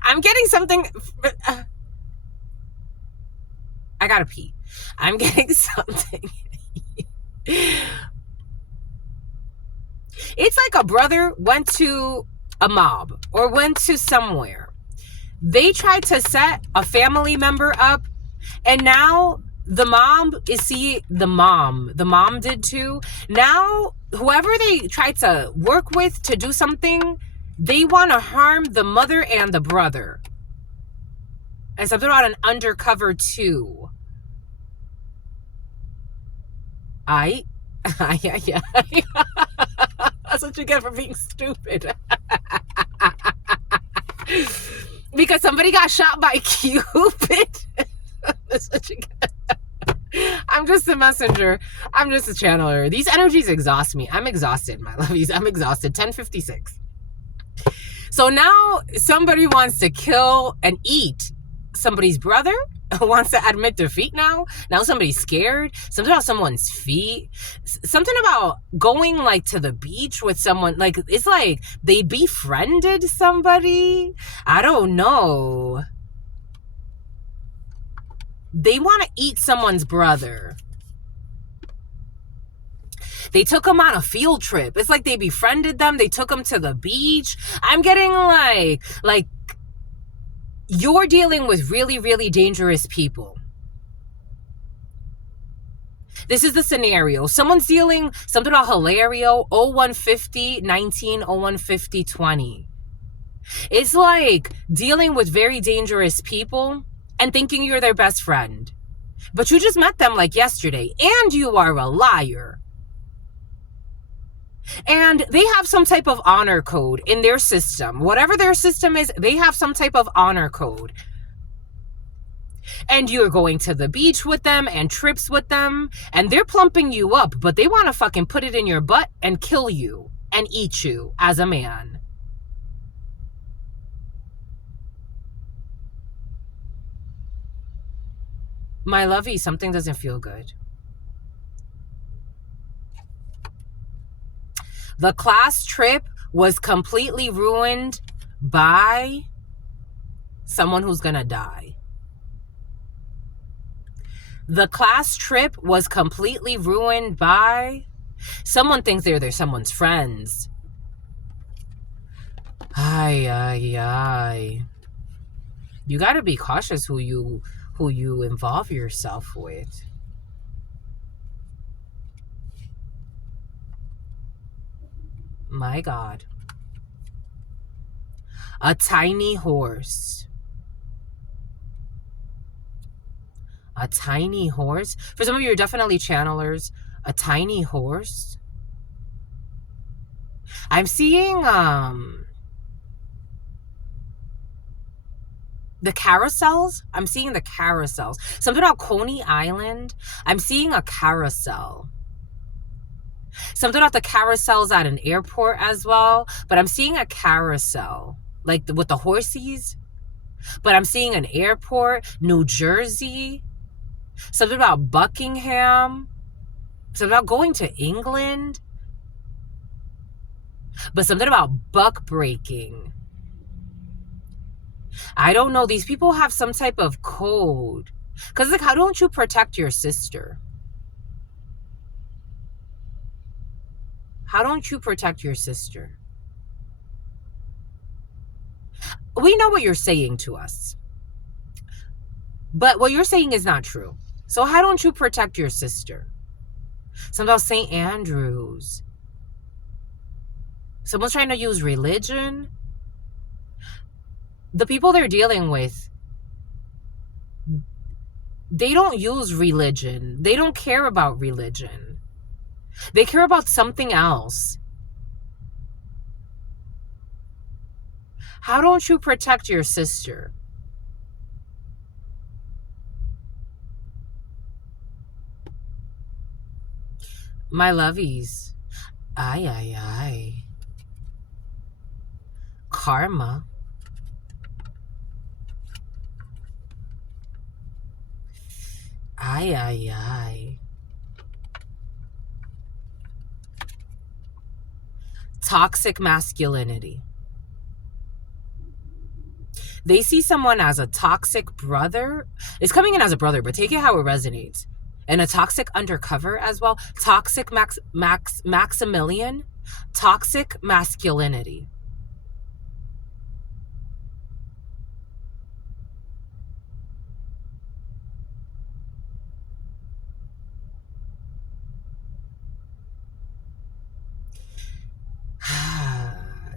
I'm getting something... I gotta pee. I'm getting something. It's like a brother went to a mob or went to somewhere. They tried to set a family member up, and now the mom did too. Now, whoever they tried to work with to do something, they want to harm the mother and the brother. And something about an undercover too. I, yeah. That's what you get for being stupid. Because somebody got shot by Cupid. That's what you get. I'm just a messenger. I'm just a channeler. These energies exhaust me. I'm exhausted, my lovies. I'm exhausted. 10:56. So now somebody wants to kill and eat somebody's brother, wants to admit defeat now. Now somebody's scared. Something about someone's feet. Something about going like to the beach with someone. Like, it's like they befriended somebody. I don't know. They want to eat someone's brother. They took them on a field trip. It's like they befriended them. They took them to the beach. I'm getting like you're dealing with really, really dangerous people. This is the scenario. Someone's dealing something about Hilario 0150 19 0150 20. It's like dealing with very dangerous people and thinking you're their best friend. But you just met them like yesterday, and you are a liar. And they have some type of honor code in their system. Whatever their system is, they have some type of honor code. And you're going to the beach with them and trips with them, and they're plumping you up, but they want to fucking put it in your butt and kill you and eat you as a man. My lovey, something doesn't feel good. The class trip was completely ruined by someone who's gonna die. The class trip was completely ruined by someone thinks they're someone's friends. Ay. You gotta be cautious who you involve yourself with. My God. A tiny horse. A tiny horse? For some of you, you're definitely channelers. A tiny horse? I'm seeing the carousels. I'm seeing the carousels. Something about Coney Island. I'm seeing a carousel. Something about the carousels at an airport as well. But I'm seeing a carousel. Like with the horsies. But I'm seeing an airport. New Jersey. Something about Buckingham. Something about going to England. But something about buck breaking. I don't know. These people have some type of code. Because, like, how don't you protect your sister? How don't you protect your sister? We know what you're saying to us. But what you're saying is not true. So how don't you protect your sister? Something about St. Andrews. Someone's trying to use religion. The people they're dealing with, they don't use religion. They don't care about religion. They care about something else. How don't you protect your sister? My lovies. Ay. Karma. Ay. Toxic masculinity. They see someone as a toxic brother. It's coming in as a brother, but take it how it resonates. And a toxic undercover as well. Toxic Maximilian. Toxic masculinity.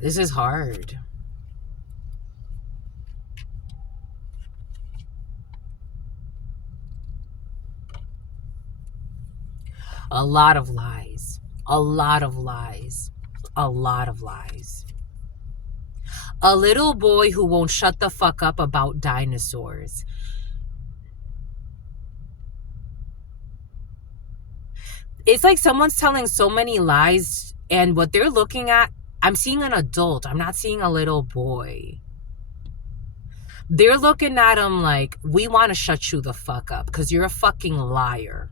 This is hard. A lot of lies. A lot of lies. A lot of lies. A little boy who won't shut the fuck up about dinosaurs. It's like someone's telling so many lies, and what they're looking at, I'm seeing an adult. I'm not seeing a little boy. They're looking at him like, we want to shut you the fuck up because you're a fucking liar.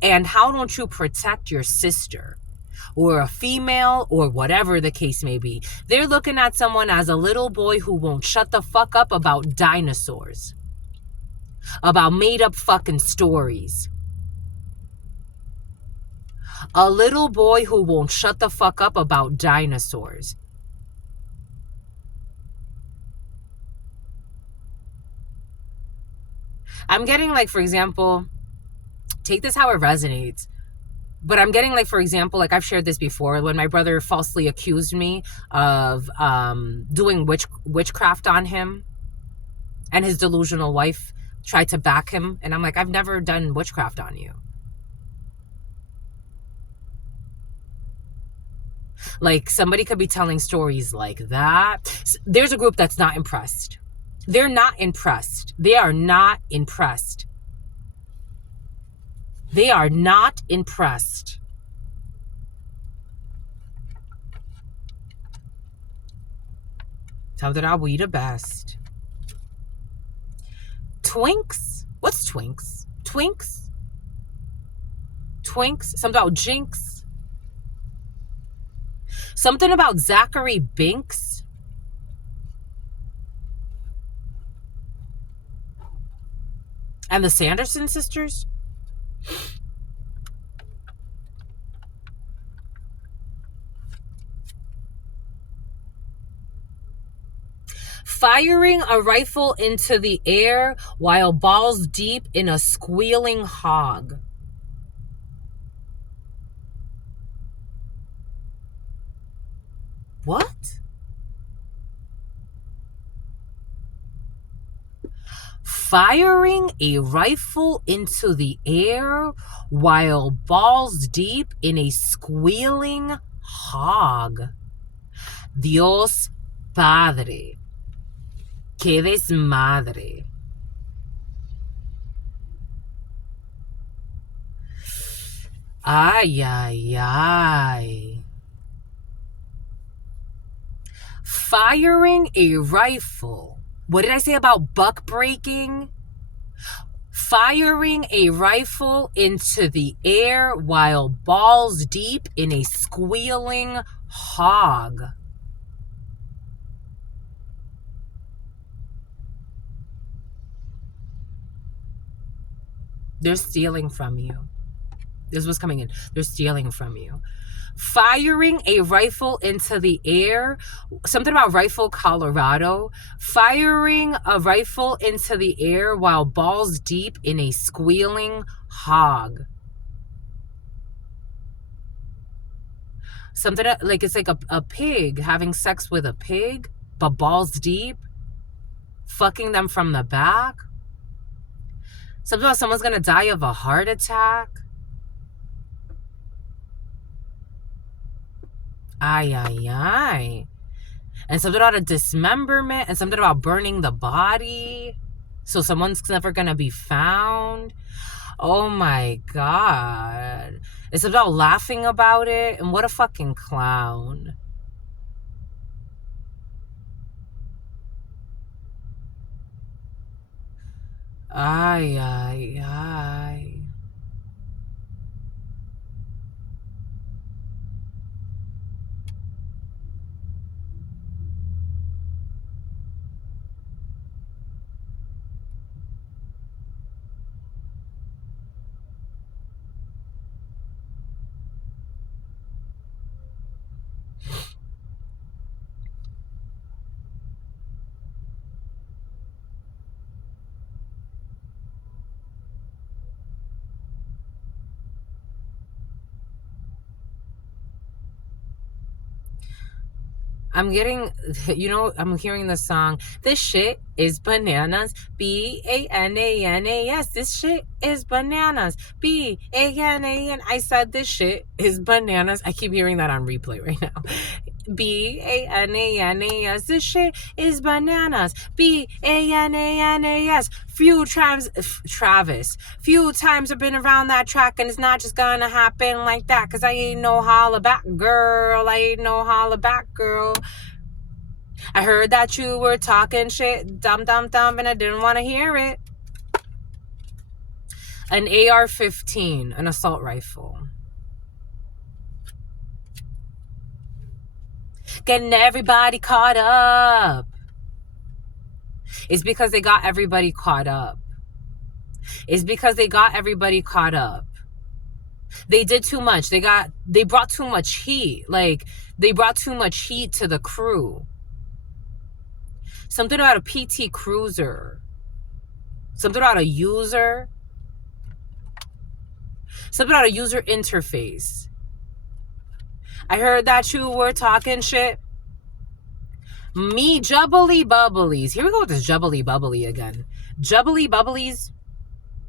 And how don't you protect your sister or a female or whatever the case may be? They're looking at someone as a little boy who won't shut the fuck up about dinosaurs, about made up fucking stories. A little boy who won't shut the fuck up about dinosaurs. I'm getting like, for example, take this how it resonates. But I'm getting like, for example, like I've shared this before, when my brother falsely accused me of doing witchcraft on him, and his delusional wife tried to back him. And I'm like, I've never done witchcraft on you. Like, somebody could be telling stories like that. There's a group that's not impressed. They're not impressed. They are not impressed. They are not impressed. Tell that we the best. Twinks? What's twinks? Twinks? Twinks? Something about jinx? Something about Zachary Binks? And the Sanderson sisters? Firing a rifle into the air while balls deep in a squealing hog. What? Firing a rifle into the air while balls deep in a squealing hog. Dios Padre. Que desmadre. Ay, ay, ay. Firing a rifle. What did I say about buck breaking? Firing a rifle into the air while balls deep in a squealing hog. They're stealing from you. This was coming in. They're stealing from you. Firing a rifle into the air. Something about Rifle, Colorado. Firing a rifle into the air while balls deep in a squealing hog. Something like, it's like a pig having sex with a pig, but balls deep. Fucking them from the back. Something about someone's gonna die of a heart attack. Ay, ay, ay. And something about a dismemberment, and something about burning the body. So someone's never gonna be found. Oh my God. It's about laughing about it, and what a fucking clown. Ay, ay, ay. I'm getting, I'm hearing the song, this shit is bananas, B-A-N-A-N-A-S, this shit is bananas, B-A-N-A-N, I said this shit is bananas. I keep hearing that on replay right now. B-A-N-A-N-A-S, this shit is bananas, B-A-N-A-N-A-S, few times I've been around that track, and it's not just gonna happen like that, cause I ain't no holla back girl, I heard that you were talking shit, dumb, and I didn't want to hear it. An AR-15, an assault rifle. Getting everybody caught up. It's because they got everybody caught up. They did too much. They brought too much heat. Like, they brought too much heat to the crew. Something about a PT Cruiser. Something about a user. Something about a user interface. I heard that you were talking shit. Me jubbly bubblies. Here we go with this jubbly bubbly again. Jubbly bubblies.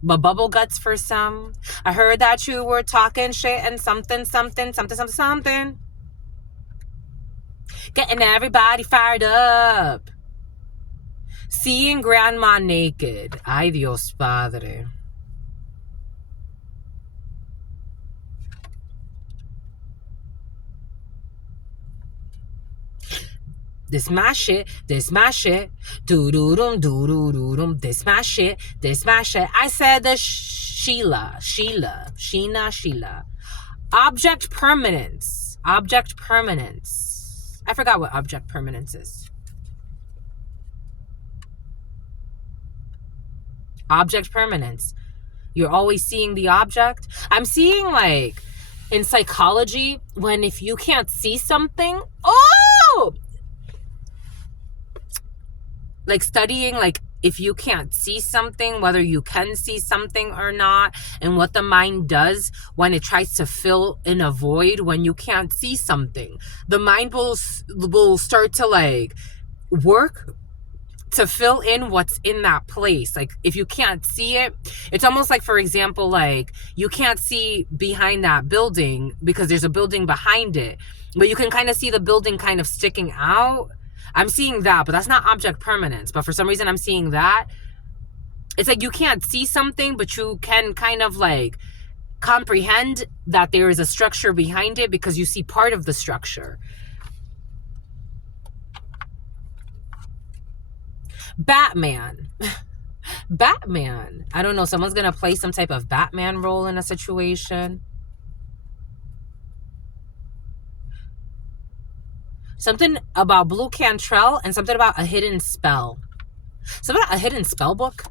But bubble guts for some. I heard that you were talking shit and something. Getting everybody fired up. Seeing grandma naked. Ay Dios Padre. This my shit, doo-doo-dum, this my shit. I said the Sheena. Object permanence. I forgot what object permanence is. Object permanence. You're always seeing the object. I'm seeing, like, in psychology, when if you can't see something, like studying, like, if you can't see something, whether you can see something or not, and what the mind does when it tries to fill in a void when you can't see something. The mind will start to, like, work to fill in what's in that place. Like, if you can't see it, it's almost like, for example, like, you can't see behind that building because there's a building behind it, but you can kind of see the building kind of sticking out. I'm seeing that, but that's not object permanence. But for some reason, I'm seeing that. It's like you can't see something, but you can kind of, like, comprehend that there is a structure behind it because you see part of the structure. Batman. I don't know. Someone's going to play some type of Batman role in a situation. Something about Blue Cantrell and something about a hidden spell. Something about a hidden spell book.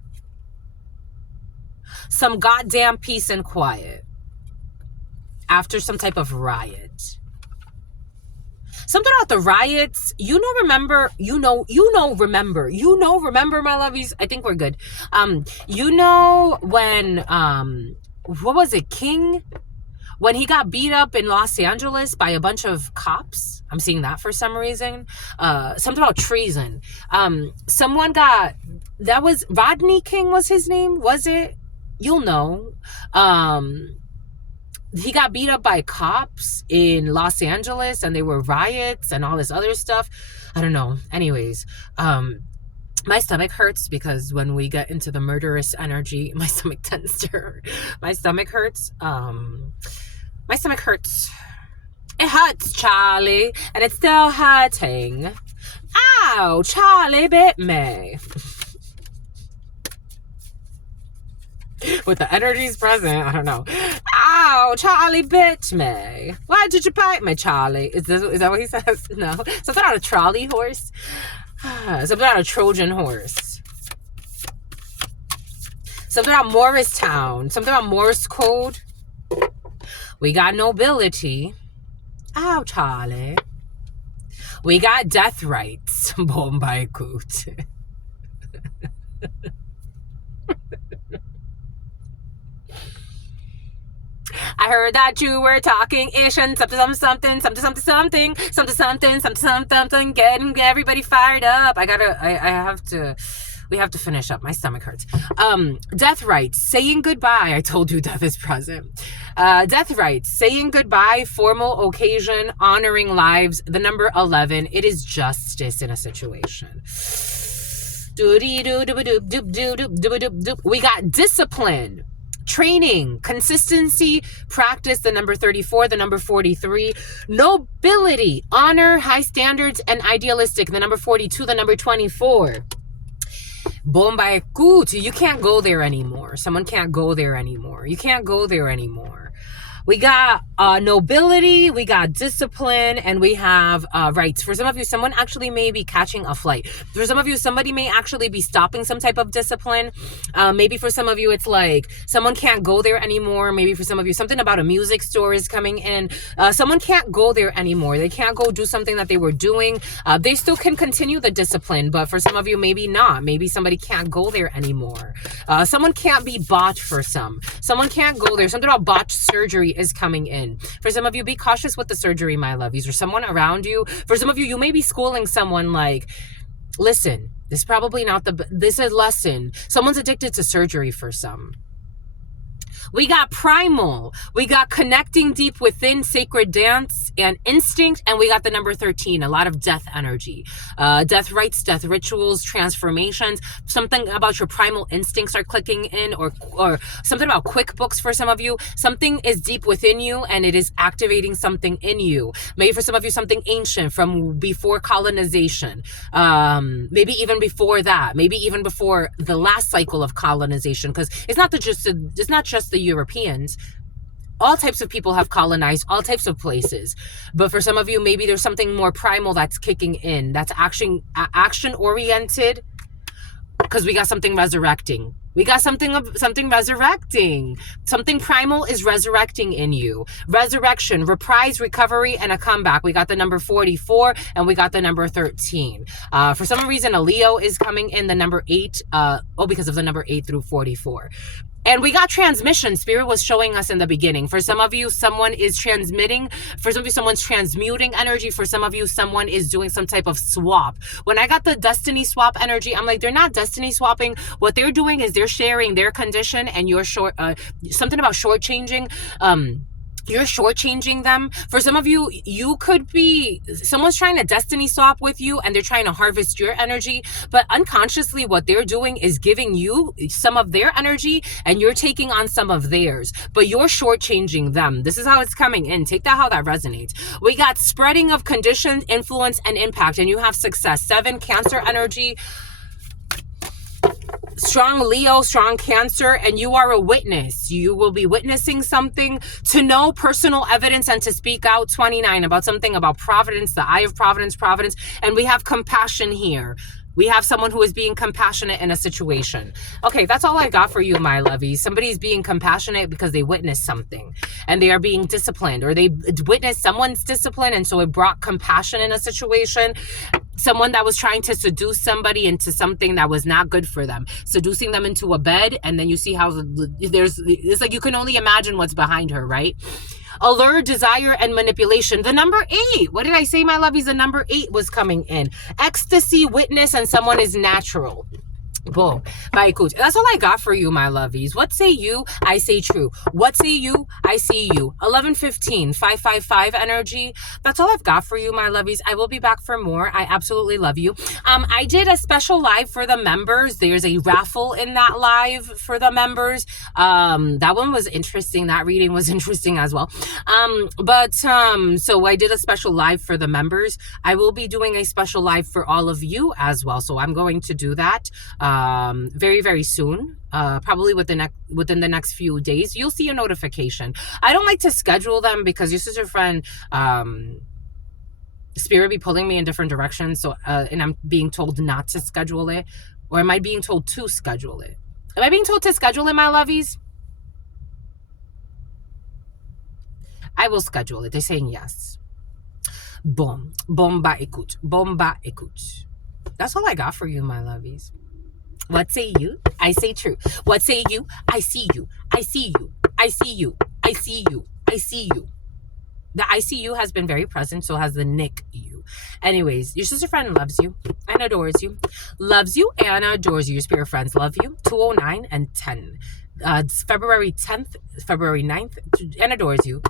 Some goddamn peace and quiet. After some type of riot. Something about the riots. Remember, my lovies. I think we're good. When, what was it? King? When he got beat up in Los Angeles by a bunch of cops. I'm seeing that for some reason. Something about treason. That was Rodney King was his name, was it? You'll know. He got beat up by cops in Los Angeles and there were riots and all this other stuff. I don't know. Anyways, my stomach hurts because when we get into the murderous energy, my stomach tends to hurt. My stomach hurts. It hurts, Charlie, and it's still hurting. Ow, Charlie bit me. With the energies present, I don't know. Ow, Charlie bit me. Why did you bite me, Charlie? Is that what he says? No. Something about a trolley horse. Something about a Trojan horse. Something about Morristown. Something about Morse code. We got nobility. Ow, Charlie. We got death rights. Bombay coot. I heard that you were talking ish and something, getting everybody fired up. We have to finish up. My stomach hurts. Death rites, saying goodbye. I told you death is present. Death rites, saying goodbye, formal occasion, honoring lives. The number 11, it is justice in a situation. We got discipline, training, consistency, practice, the number 34, the number 43, nobility, honor, high standards, and idealistic, the number 42, the number 24. Bomba ekut, you can't go there anymore. Someone can't go there anymore. You can't go there anymore. We got nobility, we got discipline, and we have rights. For some of you, someone actually may be catching a flight. For some of you, somebody may actually be stopping some type of discipline. Maybe for some of you, it's like someone can't go there anymore. Maybe for some of you, something about a music store is coming in. Someone can't go there anymore. They can't go do something that they were doing. They still can continue the discipline, but for some of you, maybe not. Maybe somebody can't go there anymore. Someone can't be bought for some. Someone can't go there. Something about botched surgery is coming in. For some of you, be cautious with the surgery, my lovies, or someone around you. For some of you, you may be schooling someone like, listen, this is probably not this is a lesson. Someone's addicted to surgery for some. We got primal. We got connecting deep within, sacred dance and instinct. And we got the number 13, a lot of death energy. Death rites, death rituals, transformations. Something about your primal instincts are clicking in, or something about QuickBooks for some of you. Something is deep within you and it is activating something in you. Maybe for some of you, something ancient from before colonization. Maybe even before that. Maybe even before the last cycle of colonization. Because it's not just the Europeans. All types of people have colonized all types of places. But for some of you, maybe there's something more primal that's kicking in, that's action oriented, because we got something resurrecting. We got something resurrecting. Something primal is resurrecting in you. Resurrection, reprise, recovery, and a comeback. We got the number 44 and we got the number 13. For some reason, a Leo is coming in, the number 8. Because of the number 8 through 44. And we got transmission. Spirit was showing us in the beginning. For some of you, someone is transmitting. For some of you, someone's transmuting energy. For some of you, someone is doing some type of swap. When I got the destiny swap energy, I'm like, they're not destiny swapping. What they're doing is they're sharing their condition, and you're something about shortchanging. You're shortchanging them. For some of you, you could be, someone's trying to destiny swap with you and they're trying to harvest your energy, but unconsciously what they're doing is giving you some of their energy and you're taking on some of theirs, but you're shortchanging them. This is how it's coming in. Take that how that resonates. We got spreading of conditions, influence, and impact, and you have success. 7, Cancer energy. Strong Leo, strong Cancer, and you are a witness. You will be witnessing something, to know personal evidence and to speak out. 29, about something about providence, the eye of providence, and we have compassion here. We have someone who is being compassionate in a situation. Okay, that's all I got for you, my lovies. Somebody's being compassionate because they witnessed something and they are being disciplined, or they witnessed someone's discipline and so it brought compassion in a situation. Someone that was trying to seduce somebody into something that was not good for them, seducing them into a bed, and then you see how it's like you can only imagine what's behind her, right? Allure, desire, and manipulation. The number 8. What did I say, my lovies? The number 8 was coming in. Ecstasy, witness, and someone is natural. Boom. Bye, coach. That's all I got for you, my lovies. What say you? I say true. What say you? I see you. 11:15, 555 energy. That's all I've got for you, my lovies. I will be back for more. I absolutely love you. I did a special live for the members. There's a raffle in that live for the members. That one was interesting. That reading was interesting as well. So I did a special live for the members. I will be doing a special live for all of you as well. So I'm going to do that very, very soon. Probably within the next few days. You'll see a notification. I don't like to schedule them because your sister friend, Spirit be pulling me in different directions. So, and I'm being told not to schedule it. Or am I being told to schedule it? Am I being told to schedule it, my lovies? I will schedule it. They're saying yes. Boom. Bomba écoute. Bomba écoute. That's all I got for you, my lovies. What say you? I say true. What say you? I see you. I see you. I see you. I see you. I see you. The I see you has been very present, so has the Nick you. Anyways, your sister friend loves you and adores you. Loves you and adores you. Your spirit friends love you. 209 and 10. February 10th, February 9th, and adores you.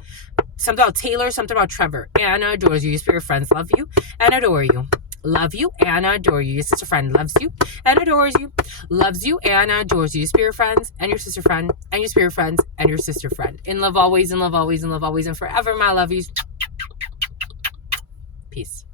Something about Taylor, something about Trevor. Anna adores you. Your spirit friends love you and adore you. Love you and adore you. Your sister friend loves you and adores you. Loves you and adores you. Your spirit friends and your sister friend and your spirit friends and your sister friend. In love always, in love always, in love always, and forever, my lovies. Peace.